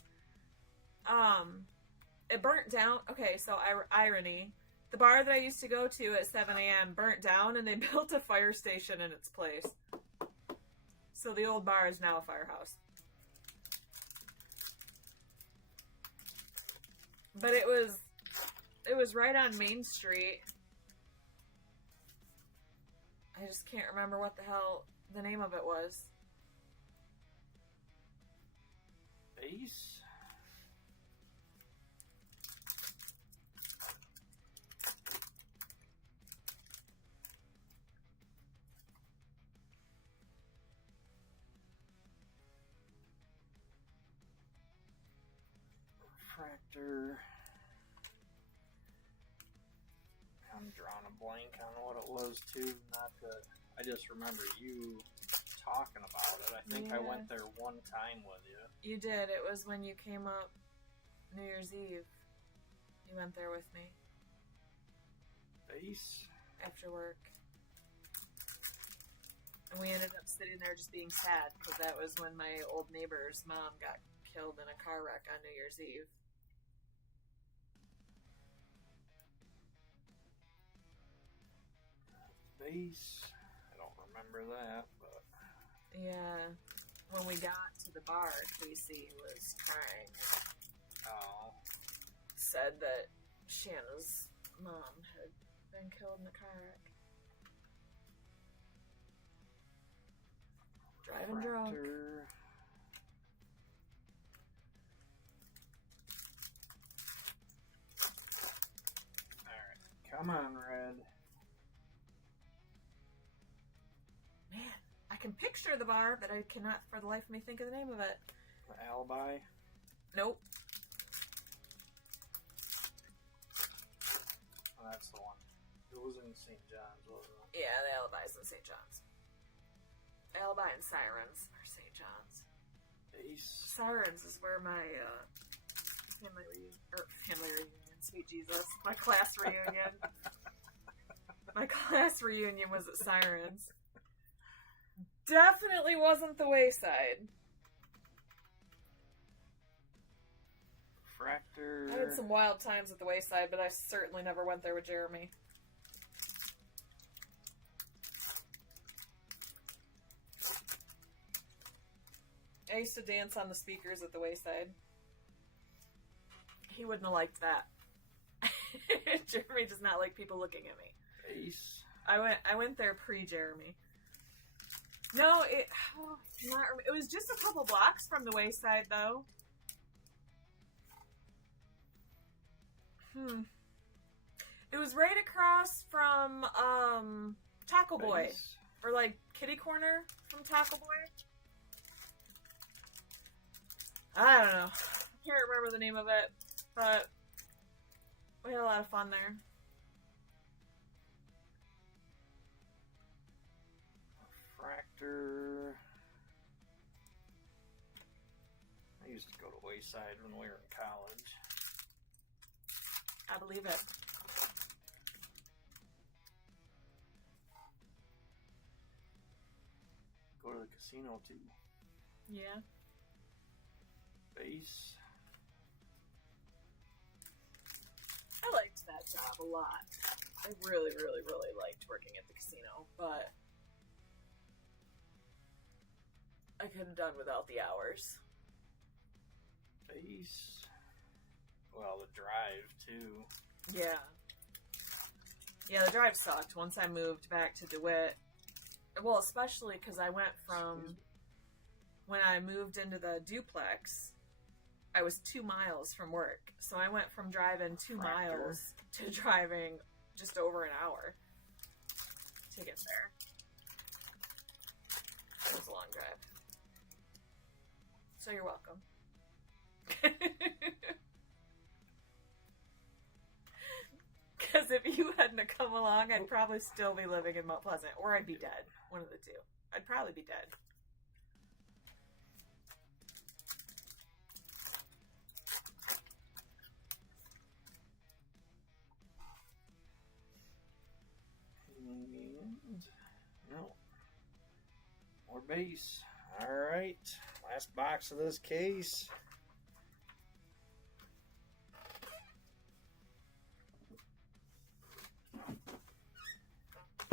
it burnt down. Okay, so irony. The bar that I used to go to at 7 a.m. burnt down, and they built a fire station in its place. So the old bar is now a firehouse. But it was right on Main Street. I just can't remember what the hell the name of it was. Base. Refractor. I'm drawing a blank on what it was too. I just remember you talking about it. I think I Yeah. went there one time with you. You did. It was when you came up New Year's Eve. You went there with me Base. after work. And we ended up sitting there just being sad, because that was when my old neighbor's mom got killed in a car wreck on New Year's Eve. Base. I don't remember that, but Yeah. When we got to the bar, Casey was crying. oh, Said that Shanna's mom had been killed in a car wreck. Driving drunk. refractor. Alright, come on, Red. Man, I can picture the bar, but I cannot for the life of me think of the name of it. The alibi. Nope. Oh, that's the one. It was in St. John's, wasn't it? Yeah, the Alibi's in St. John's. Alibi and Sirens are St. John's. Base. Sirens is where my family reunion, sweet Jesus, my class reunion. My class reunion was at Sirens. Definitely wasn't the Wayside. Refractor. I had some wild times at the Wayside, but I certainly never went there with Jeremy. I used to dance on the speakers at the Wayside. He wouldn't have liked that. Jeremy does not like people looking at me. Base. I went there pre-Jeremy. No, it was just a couple blocks from the Wayside, though. It was right across from Taco Boy, Base. or like kitty corner from Taco Boy. I don't know. Can't remember the name of it, but we had a lot of fun there. Refractor. I used to go to Wayside when we were in college. I believe it. casino too. Yeah. Base. I liked that job a lot. I really, really, really liked working at the casino, but I could have done without the hours. Base. Well, the drive too. Yeah. Yeah, the drive sucked once I moved back to DeWitt. Well, especially because I went from, when I moved into the duplex, I was 2 miles from work. So I went from driving 2 miles to driving just over an hour to get there. It was a long drive. So you're welcome. Because if you hadn't have come along, I'd probably still be living in Mount Pleasant, or I'd be dead. One of the two. I'd probably be dead. And no. More base. Alright. Last box of this case.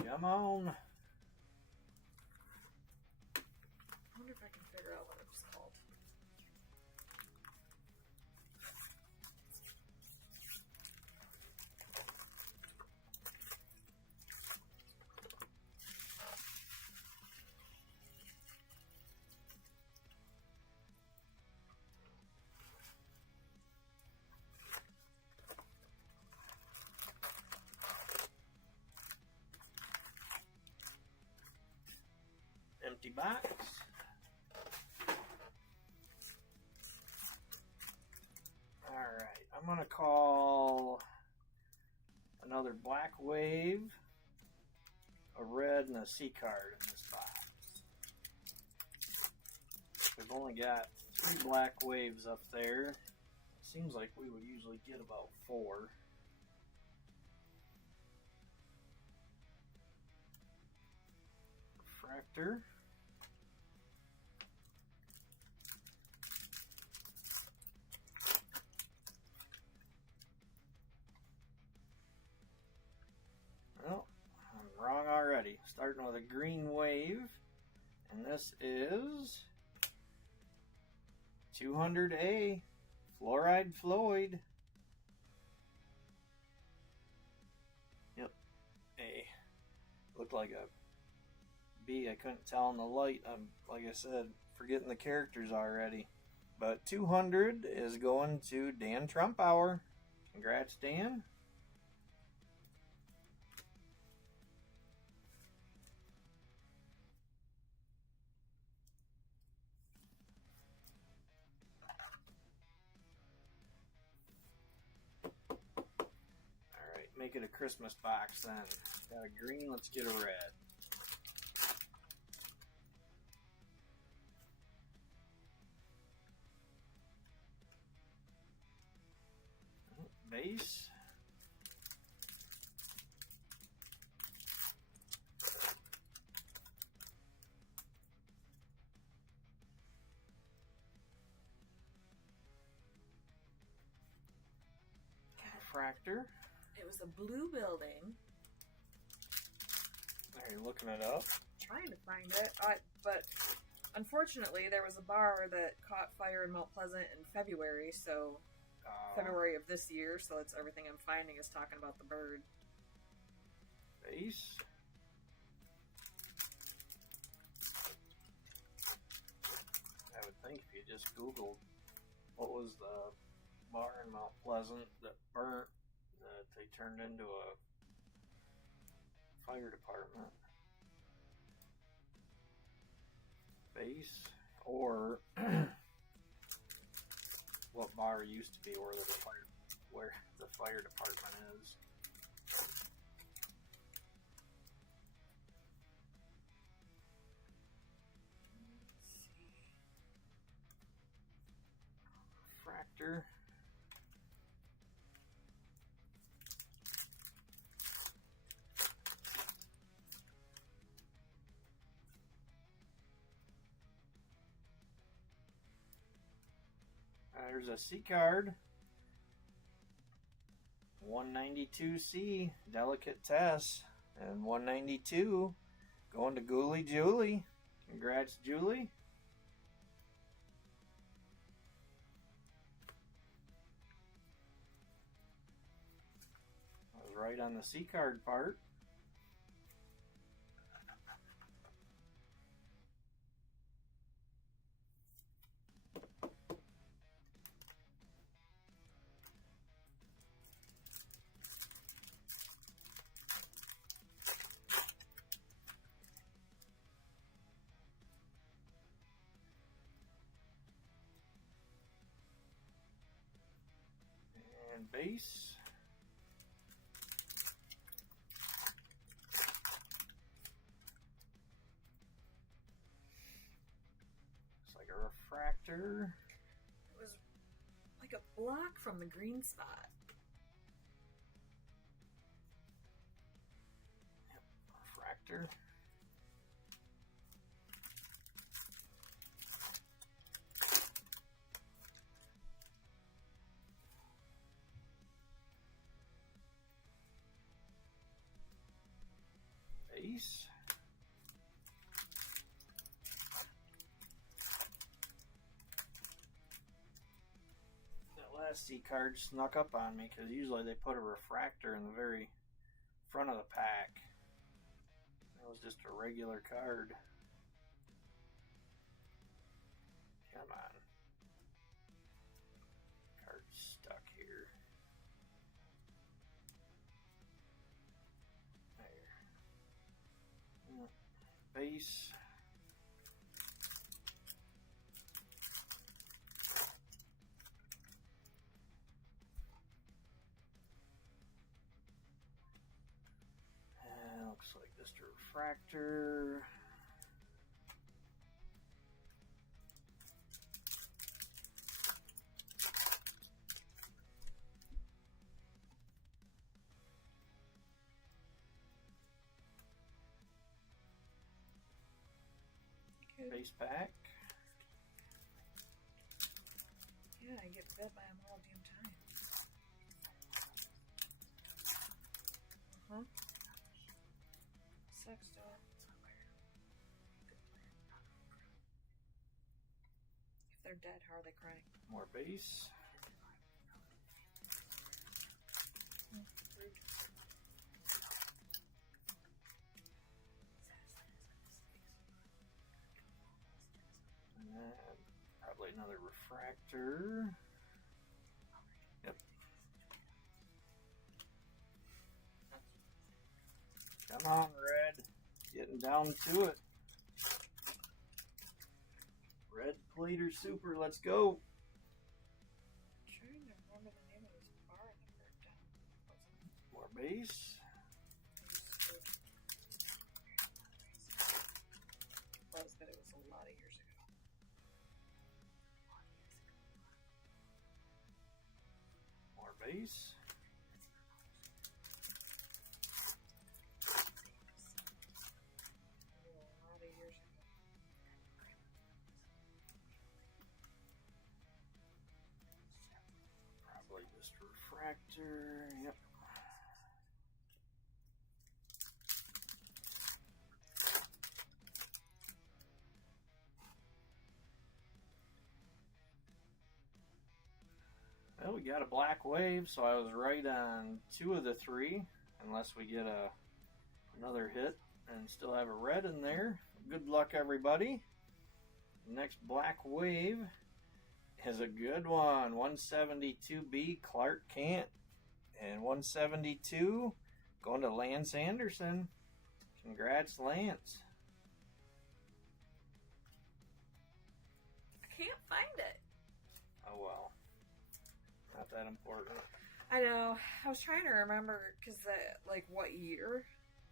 Come on. I wonder if I can figure out what it was called. Empty box. Alright, I'm going to call another black wave, a red, and a C card in this box. We've only got 3 black waves up there. It seems like we would usually get about 4. Refractor. Well, I'm wrong already. Starting with a green wave, and this is 200A Fluoride Floyd. Yep, A. Looked like a B. I couldn't tell in the light. I'm, like I said, forgetting the characters already. But 200 is going to Dan Trumpauer. Congrats, Dan. Alright, make it a Christmas box then. Got a green, let's get a red. Base. Refractor. It was a blue building. Are you looking it up? Trying to find it. But unfortunately, there was a bar that caught fire in Mount Pleasant in February, so February of this year, so that's everything I'm finding is talking about the bird. Base. I would think if you just Googled what was the bar in Mount Pleasant that burnt, that they turned into a fire department. Base. Or what bar used to be where the fire department is. Refractor. There's a C card. 192C, Delicatesse. And 192 going to Ghoulie Julie. Congrats, Julie. I was right on the C card part. And base. Looks like a refractor. It was like a block from the green spot. Yep, refractor. Base. That last C card snuck up on me because usually they put a refractor in the very front of the pack. That was just a regular card. Come on. Card's stuck here. There. Base. Looks like just a refractor. Base pack. Yeah, I get fed by them all damn time. Uh-huh. Sucks to it. If they're dead, how are they crying? More base. And then probably another refractor. Yep. Come on, Red. Getting down to it. Red Plater Super, let's go. I'm trying to remember the name of this bar that burnt down. More base. That was good. It was a lot of years ago. More base. A lot of years ago. Probably just refractor. Yep. Well, we got a black wave, so I was right on 2 of the 3, unless we get another hit and still have a red in there. Good luck, everybody. Next black wave is a good one. 172B Clark Kent, and 172 going to Lance Anderson. Congrats, Lance. I can't find it. Oh well. Not that important. I know. I was trying to remember because like what year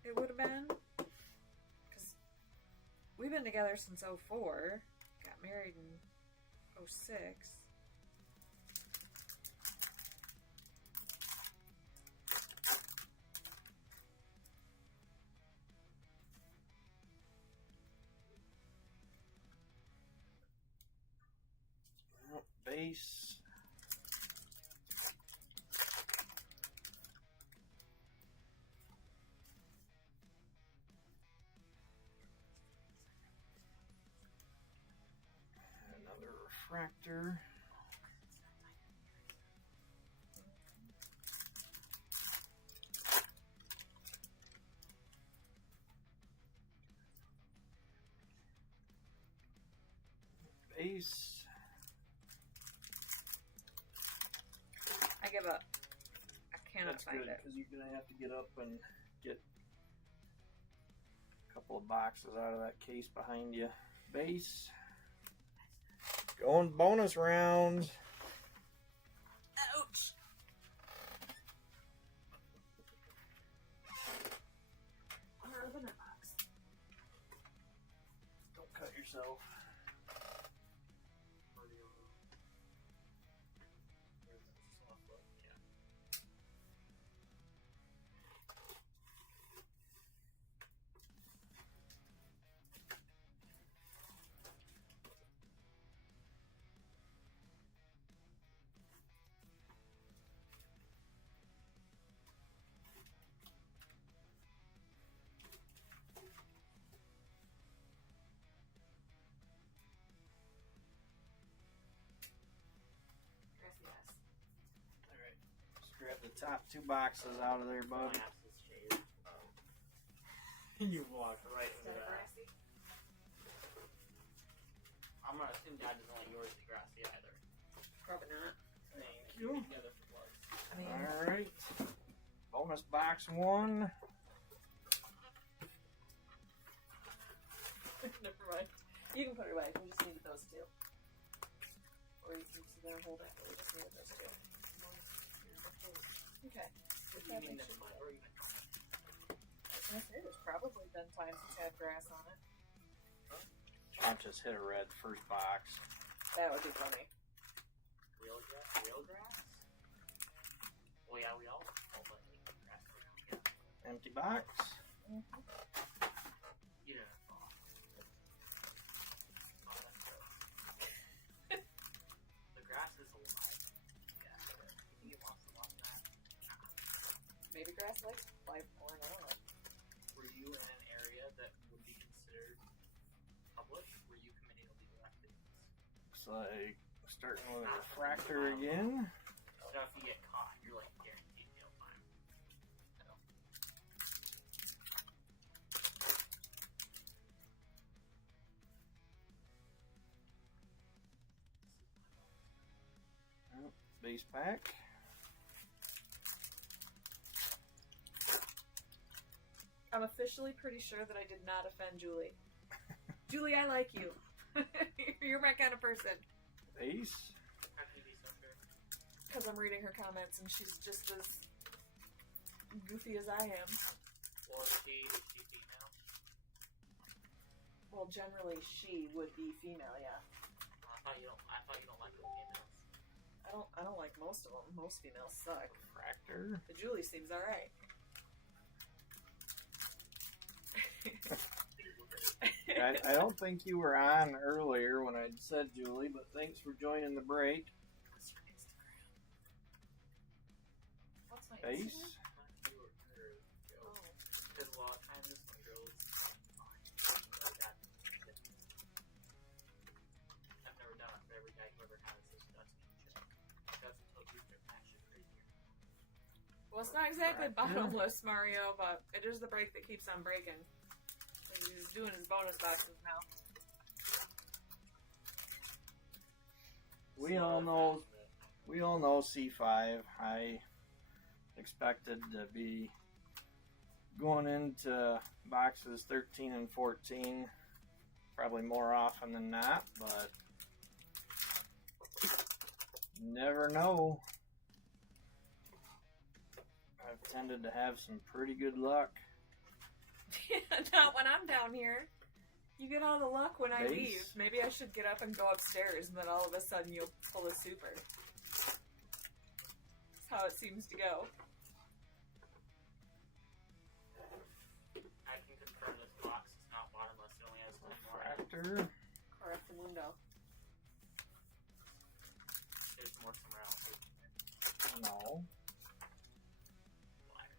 it would have been. Because we've been together since 04. Got married in 06. Base. refractor. Base. I give up. I cannot That's find good it. because you're gonna have to get up and get a couple of boxes out of that case behind you. Base. Going bonus round. Ouch! Where are the net box? Don't cut yourself. Alright, just grab the top two boxes out of there, bud. You walked right Is into that that. grassy? I'm gonna assume Dad doesn't like yours to be grassy either. Probably not. Thank you. Together for blood. I mean, Alright. Bonus box one. never mind. You can put it away. We just needed those two. Or you can sit there and hold it. We just needed those two. Okay. What do you mean that's mine? Or even I say there's probably been times it's had grass on it. I'll just hit a red first box. That would be funny. real grass? Real grass? Well, yeah, we all let grass around. Yeah. Empty box. You didn't fall. Oh, that's gross. The grass is alive. Yeah. You think it wants to walk that? Maybe grass likes life more. I don't know. Were you in an area that would be considered public? Were you committing illegal activities? Looks like starting with a refractor again. So if you get caught, you're like guaranteed jail time. Base pack. I'm officially pretty sure that I did not offend Julie. Julie, I like you. You're my kind of person. Base. How can you be so sure? Because I'm reading her comments and she's just as goofy as I am. Or she female? Well, generally she would be female, yeah. I thought you don't like the females. I don't like most of them. Most females suck. Refractor. But Julie seems alright. I don't think you were on earlier when I said Julie, but thanks for joining the break. What's your Instagram? What's my Base. Instagram? You or her, Oh. because a lot of times when girls like that, I've never done it, but every guy who ever has this does me shit. That's until you get passion crazier. Well, it's not exactly Refractor. bottomless, Mario, but it is the break that keeps on breaking. He's doing his bonus boxes now. We all know C5. I expected to be going into boxes 13 and 14 probably more often than not, but never know. I've tended to have some pretty good luck. Not when I'm down here. You get all the luck when I Base. leave. Maybe I should get up and go upstairs, and then all of a sudden you'll pull a super. That's how it seems to go. I can confirm this box is not bottomless. It only has one more. Refractor. Correct the window. There's more somewhere else. No. Liar.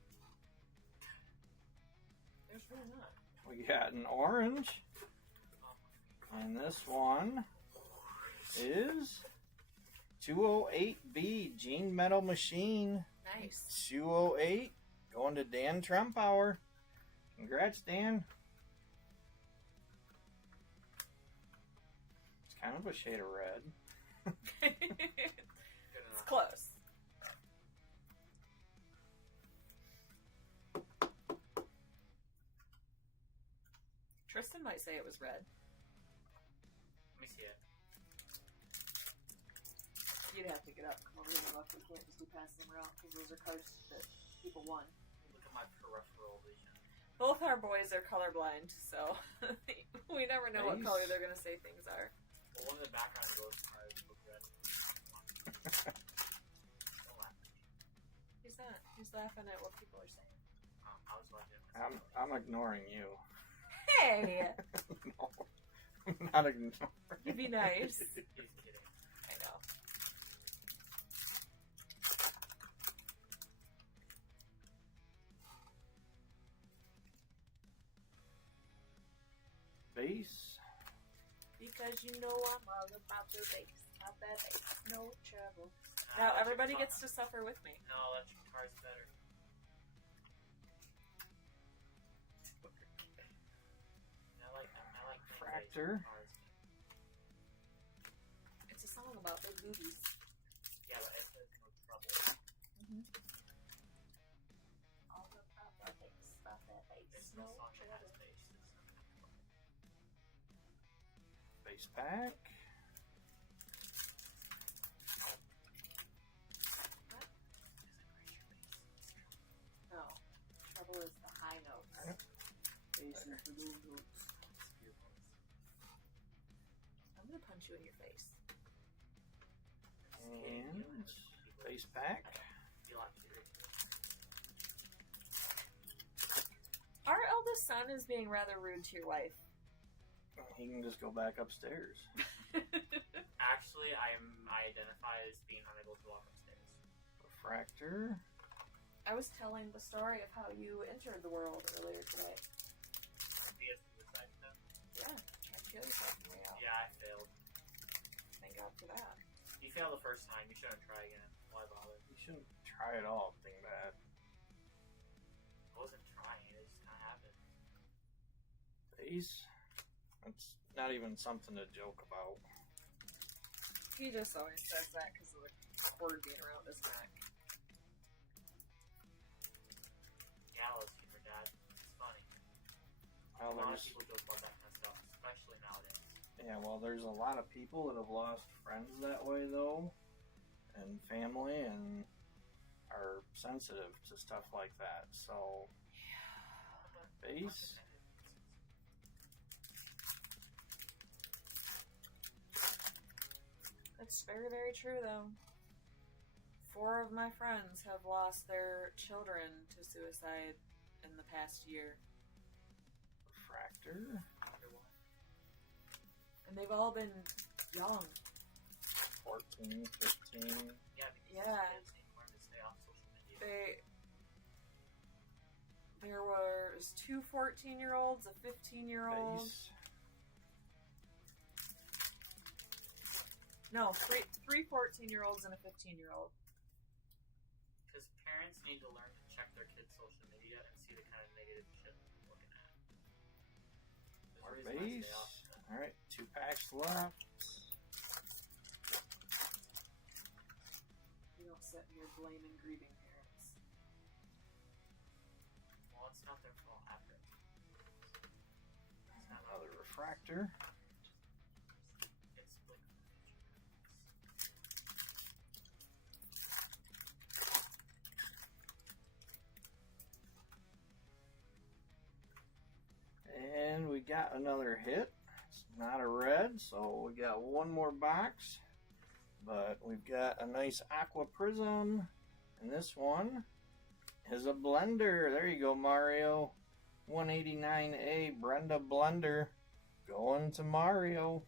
There's really not. We got an orange. And this one is 208B Gene Metal Machine. Nice. 208 going to Dan Trumpower. Congrats, Dan. It's kind of a shade of red. It's close. Tristan might say it was red. Let me see it. You'd have to get up, come over here and look. We can't just be passing them around because those are cards that people won. Look at my peripheral vision. Both our boys are colorblind, so we never know what Nice. color they're going to say things are. Well, one of the background goes cards look red. Don't laugh at me. He's not. He's laughing at what people are saying. I was watching it myself. I'm ignoring you. Hey! No, I'm not ignoring. You be nice. He's kidding. I know. Base. Because you know I'm all about the bass. About that bass. No trouble. Now everybody gets to suffer with me. No, electric guitar's better. I like Fractor. guitars. It's a song about big boobies. Yeah, but it says no trouble. All about that bass. About that bass. There's no song that has bass. Base pack. No. Trouble is the high notes. Bass is the low notes. I'm gonna punch you in your face. And base pack. Our eldest son is being rather rude to your wife. He can just go back upstairs. Actually, I identify as being unable to walk upstairs. Refractor. I was telling the story of how you entered the world earlier today. Via suicide stuff? Yeah, tried to kill yourself on the way out. Yeah, I failed. Thank God for that. You failed the first time. You shouldn't try again. Why bother? You shouldn't try at all, Dingbat. I wasn't trying. It just kind of happened. Base. That's not even something to joke about. He just always says that because of the cord being around his neck. Gallows humor, Dad. It's funny. Well, A lot of there's, people joke about that kind of stuff, especially nowadays. yeah, well, there's a lot of people that have lost friends that way, though, and family, and are sensitive to stuff like that. So, base. That's very, very true, though. 4 of my friends have lost their children to suicide in the past year. Refractor. And they've all been young. 14, 15. Yeah, because Yeah. kids need to learn to stay off social media. There was 2 14-year-olds, a 15-year-old. Base. No, three 14-year-olds and a 15-year-old. Because parents need to learn to check their kids' social media and see the kind of negative shit they're looking at. There's a More reason why I base. stay off of that. Alright, 2 packs left. You don't sit here blaming grieving parents. Well, it's not their fault after. It's not Another refractor. It's like And we got another hit. It's not a red, so we got one more box. But we've got a nice aqua prism. And this one is a blender. There you go, Mario. 189A Brenda Blender. Going to Mario.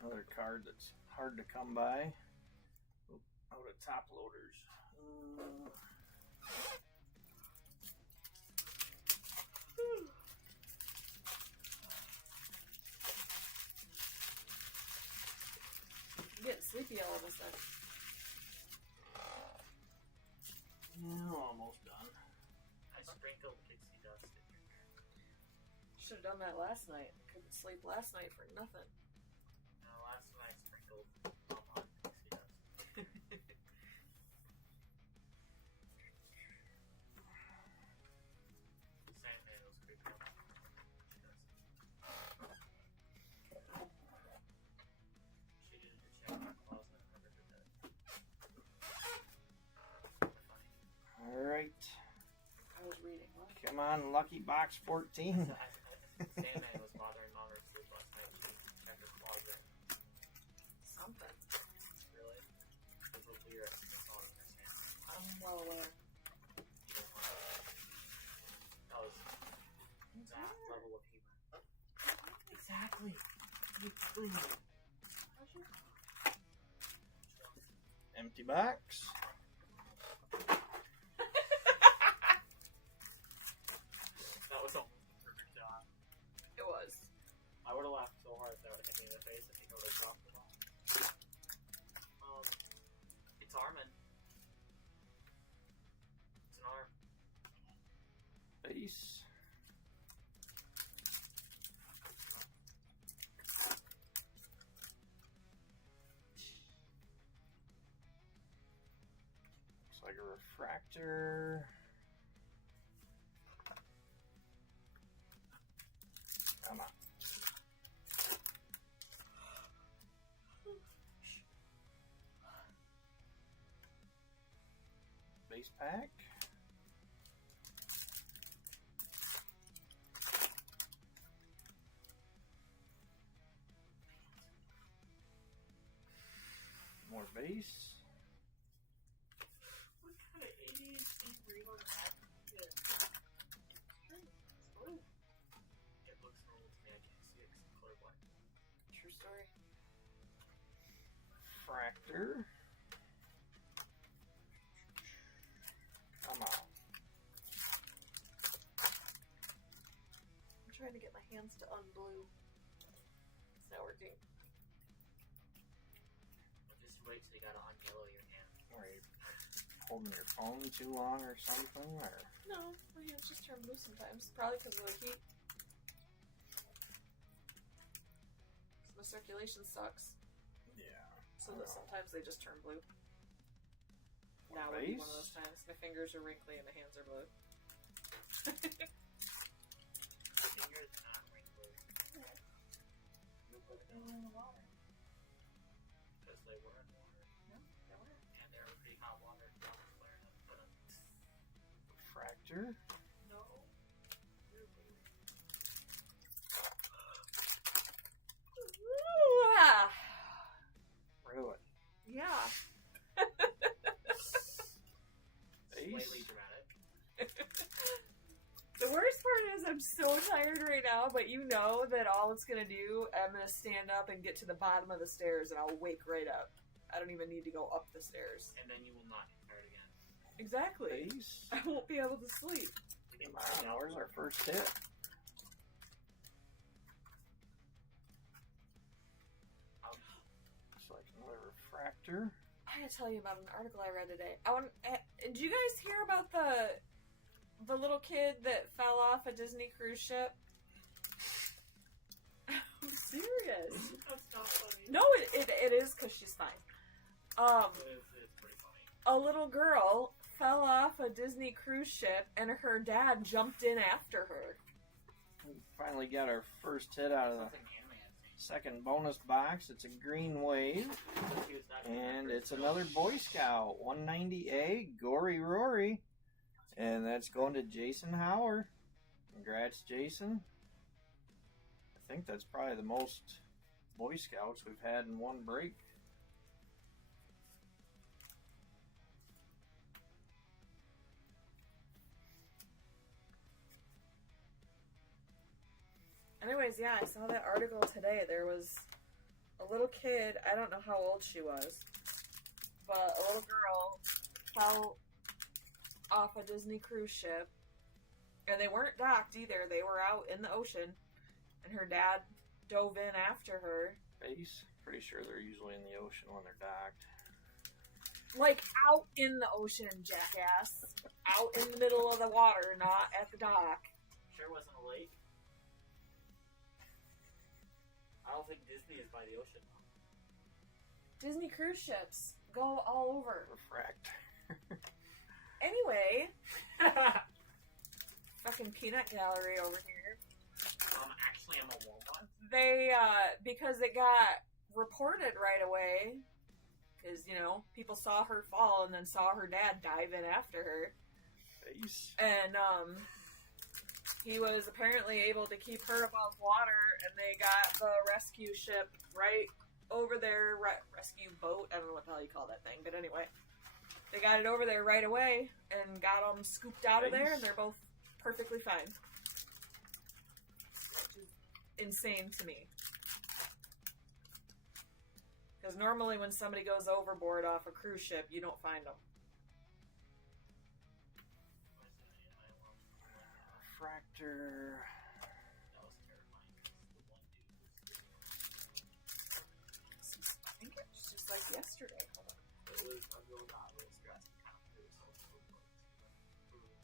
Another card that's hard to come by. Out of top loaders. should have done that last night. I couldn't sleep last night for nothing. No, last night I sprinkled on pixie dust. Sandman was creepy out. She needed to check my closet and never did that. Funny. Alright. I was reading. What? Come on, Lucky Box 14. Sandman was bothering Mom or sleep last night. She checked her closet. Something. Really? Those were lyrics in the song in her Sandman. I'm well aware. You don't want that was that level of humor. Exactly. Empty box. That was almost a perfect shot. It was. I would have laughed so hard if that would have hit me in the face if he would have dropped it off. It's Armin. It's an arm. Base. Looks like a refractor. Come on. Base pack. More base. What kind of 80s real hat is It looks normal to me. I can't see it because I'm colorblind. True story. Fractor. Come on. I'm trying to get my hands to unblue. It's not working. Well, just wait till you gotta unyellow your hand. Are you holding your phone too long or something? Or No, my hands just turn blue sometimes. Probably because of the heat. My circulation sucks, yeah. so that sometimes they just turn blue. More Now would be one of base. those times. My fingers are wrinkly and my hands are blue. Fingers not wrinkly. Because they were in water. No, they weren't. And they were pretty hot water. That was flaring up. But, Fractor. No. Ooh, ah. Really? Yeah. slightly dramatic. The worst part is I'm so tired right now, but you know that all it's gonna do, I'm gonna stand up and get to the bottom of the stairs and I'll wake right up. I don't even need to go up the stairs. And then you will not get tired again. Exactly. Base. I won't be able to sleep. You can Come on, where's our first hit? Looks like another refractor. I gotta tell you about an article I read today. Did you guys hear about the little kid that fell off a Disney cruise ship? I'm serious. That's not funny. No, it is because she's fine. It's pretty funny. A little girl fell off a Disney cruise ship and her dad jumped in after her. We finally got our first hit out of the Something anime I've seen. second bonus box. It's a green wave. But he was not doing And that it's first. another Boy Scout, 190A, Gory Rory. And that's going to Jason Hauer. Congrats, Jason. I think that's probably the most Boy Scouts we've had in one break. Anyways, yeah, I saw that article today. There was a little kid, I don't know how old she was, but a little girl fell off a Disney cruise ship, and they weren't docked either. They were out in the ocean, and her dad dove in after her. Base. Pretty sure they're usually in the ocean when they're docked. Like, out in the ocean, jackass. Out in the middle of the water, not at the dock. Sure wasn't a lake. I don't think Disney is by the ocean. Disney cruise ships go all over. Refract. Anyway, fucking peanut gallery over here. Actually, I'm a Walmart. They, because it got reported right away, because, you know, people saw her fall and then saw her dad dive in after her. Face. And, he was apparently able to keep her above water, and they got the rescue ship right over there, rescue boat, I don't know what the hell you call that thing, but anyway. They got it over there right away and got them scooped out of there, and they're both perfectly fine. Which is insane to me. Because normally when somebody goes overboard off a cruise ship, you don't find them. Refractor. That was terrifying. The one dude was I think it was just like yesterday. Hold on. it was a real stressful kind of it was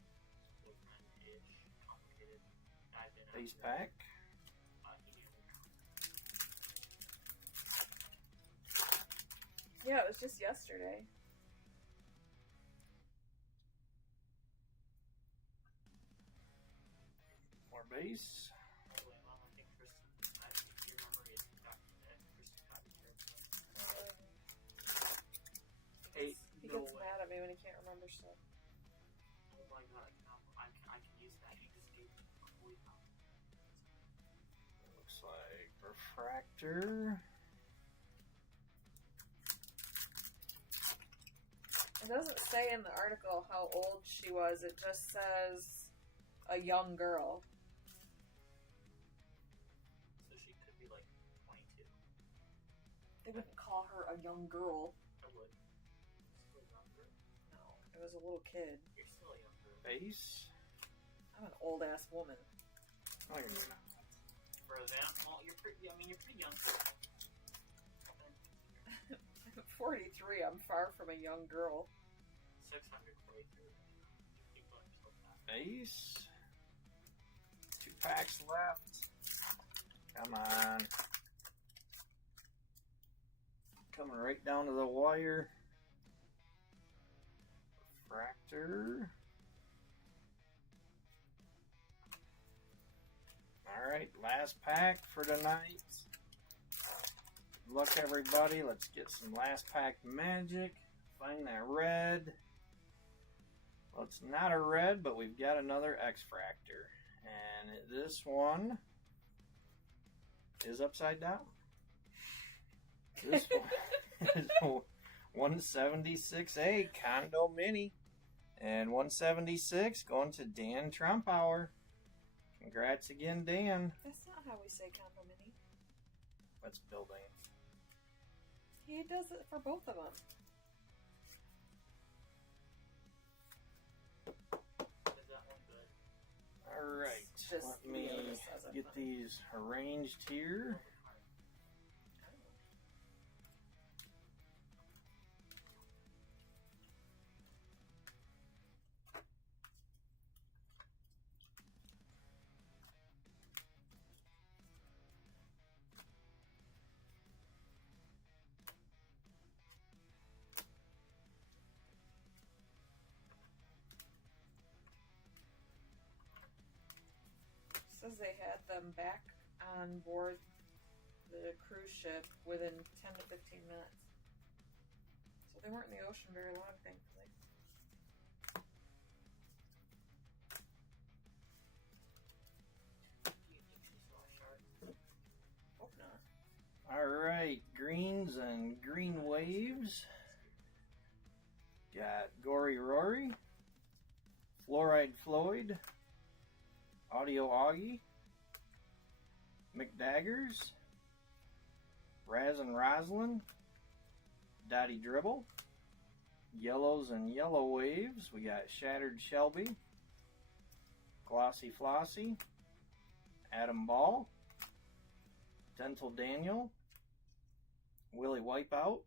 so boyfriend-ish, complicated. I've been Face pack. Yeah, it was just yesterday. More base. Hey, He no gets way. mad at me when he can't remember stuff. Oh my god, I can use that. You just gave me holy cow. Looks like refractor. It doesn't say in the article how old she was. It just says a young girl. So she could be like 22. They wouldn't call her a young girl. I would. Still younger. No, it was a little kid. You're still younger. Base. I'm an old ass woman. Oh, you're not. For them, well, you're pretty young. I'm 43. I'm far from a young girl. 643. People are so fast. Base. 2 packs left. Come on. Coming right down to the wire. Refractor. Alright, last pack for tonight. Good luck, everybody. Let's get some last pack magic. Find that red. Well, it's not a red, but we've got another X-Fractor. And this one is upside down. This one is 176A Condo Mini. And 176 going to Dan Trumpauer. Congrats again, Dan. That's not how we say condominium. That's building. He does it for both of them. Is that one good? Alright, Just let me the other says it, get but- these arranged here. Says they had them back on board the cruise ship within 10 to 15 minutes. So they weren't in the ocean very long, thankfully. Hope not. Alright, greens and green waves. Got Gory Rory, Fluoride Floyd, Audio Augie, McDaggers, Raz and Roslyn, Dottie Dribble, Yellows and Yellow Waves. We got Shattered Shelby, Glossy Flossie, Adam Ball, Dental Daniel, Willie Wipeout,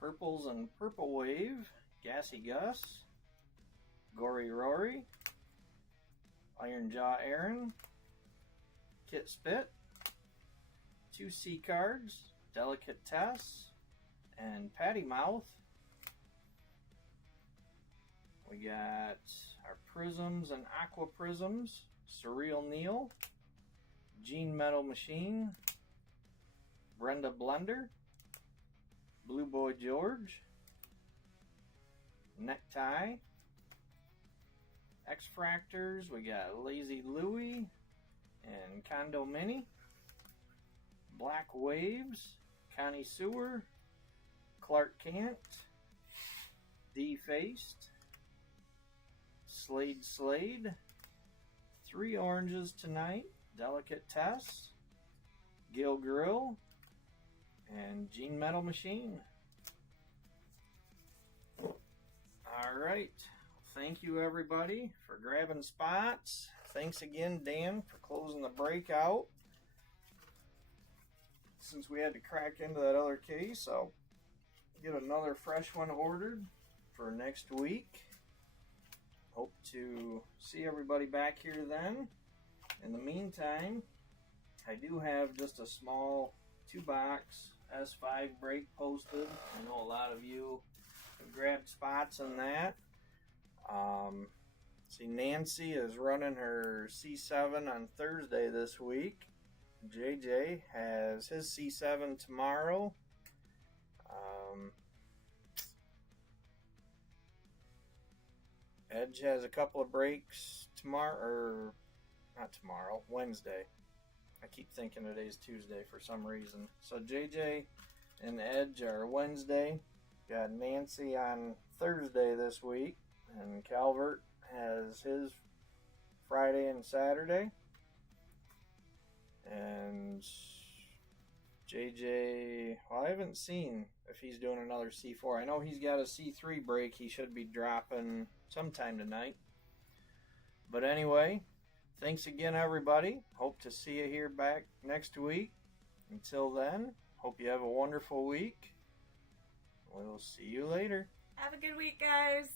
Purples and Purple Wave, Gassy Gus, Gory Rory, Iron Jaw Aaron, Kit Spit, 2 C cards, Delicatesse and Patty Mouth. We got our Prisms and Aqua Prisms, Surreal Neil, Gene Metal Machine, Brenda Blender, Blue Boy George, Necktie, X-Fractors, we got Lazy Louie and Condo Mini, Black Waves, Connie Sewer, Clark Kent, Defaced, Slade, 3 oranges tonight, Delicatesse, Gil Grill, and Gene Metal Machine. Alright, thank you everybody for grabbing spots. Thanks again, Dan, for closing the break out. Since we had to crack into that other case, I'll get another fresh one ordered for next week. Hope to see everybody back here then. In the meantime, I do have just a small 2-box S5 break posted. I know a lot of you have grabbed spots in that. See, Nancy is running her C7 on Thursday this week. JJ has his C7 tomorrow. Edge has a couple of breaks tomorrow, or not tomorrow, Wednesday. I keep thinking today's Tuesday for some reason. So JJ and Edge are Wednesday. Got Nancy on Thursday this week. And Calvert has his Friday and Saturday. And JJ, well, I haven't seen if he's doing another C4. I know he's got a C3 break he should be dropping sometime tonight. But anyway, thanks again, everybody. Hope to see you here back next week. Until then, hope you have a wonderful week. We'll see you later. Have a good week, guys.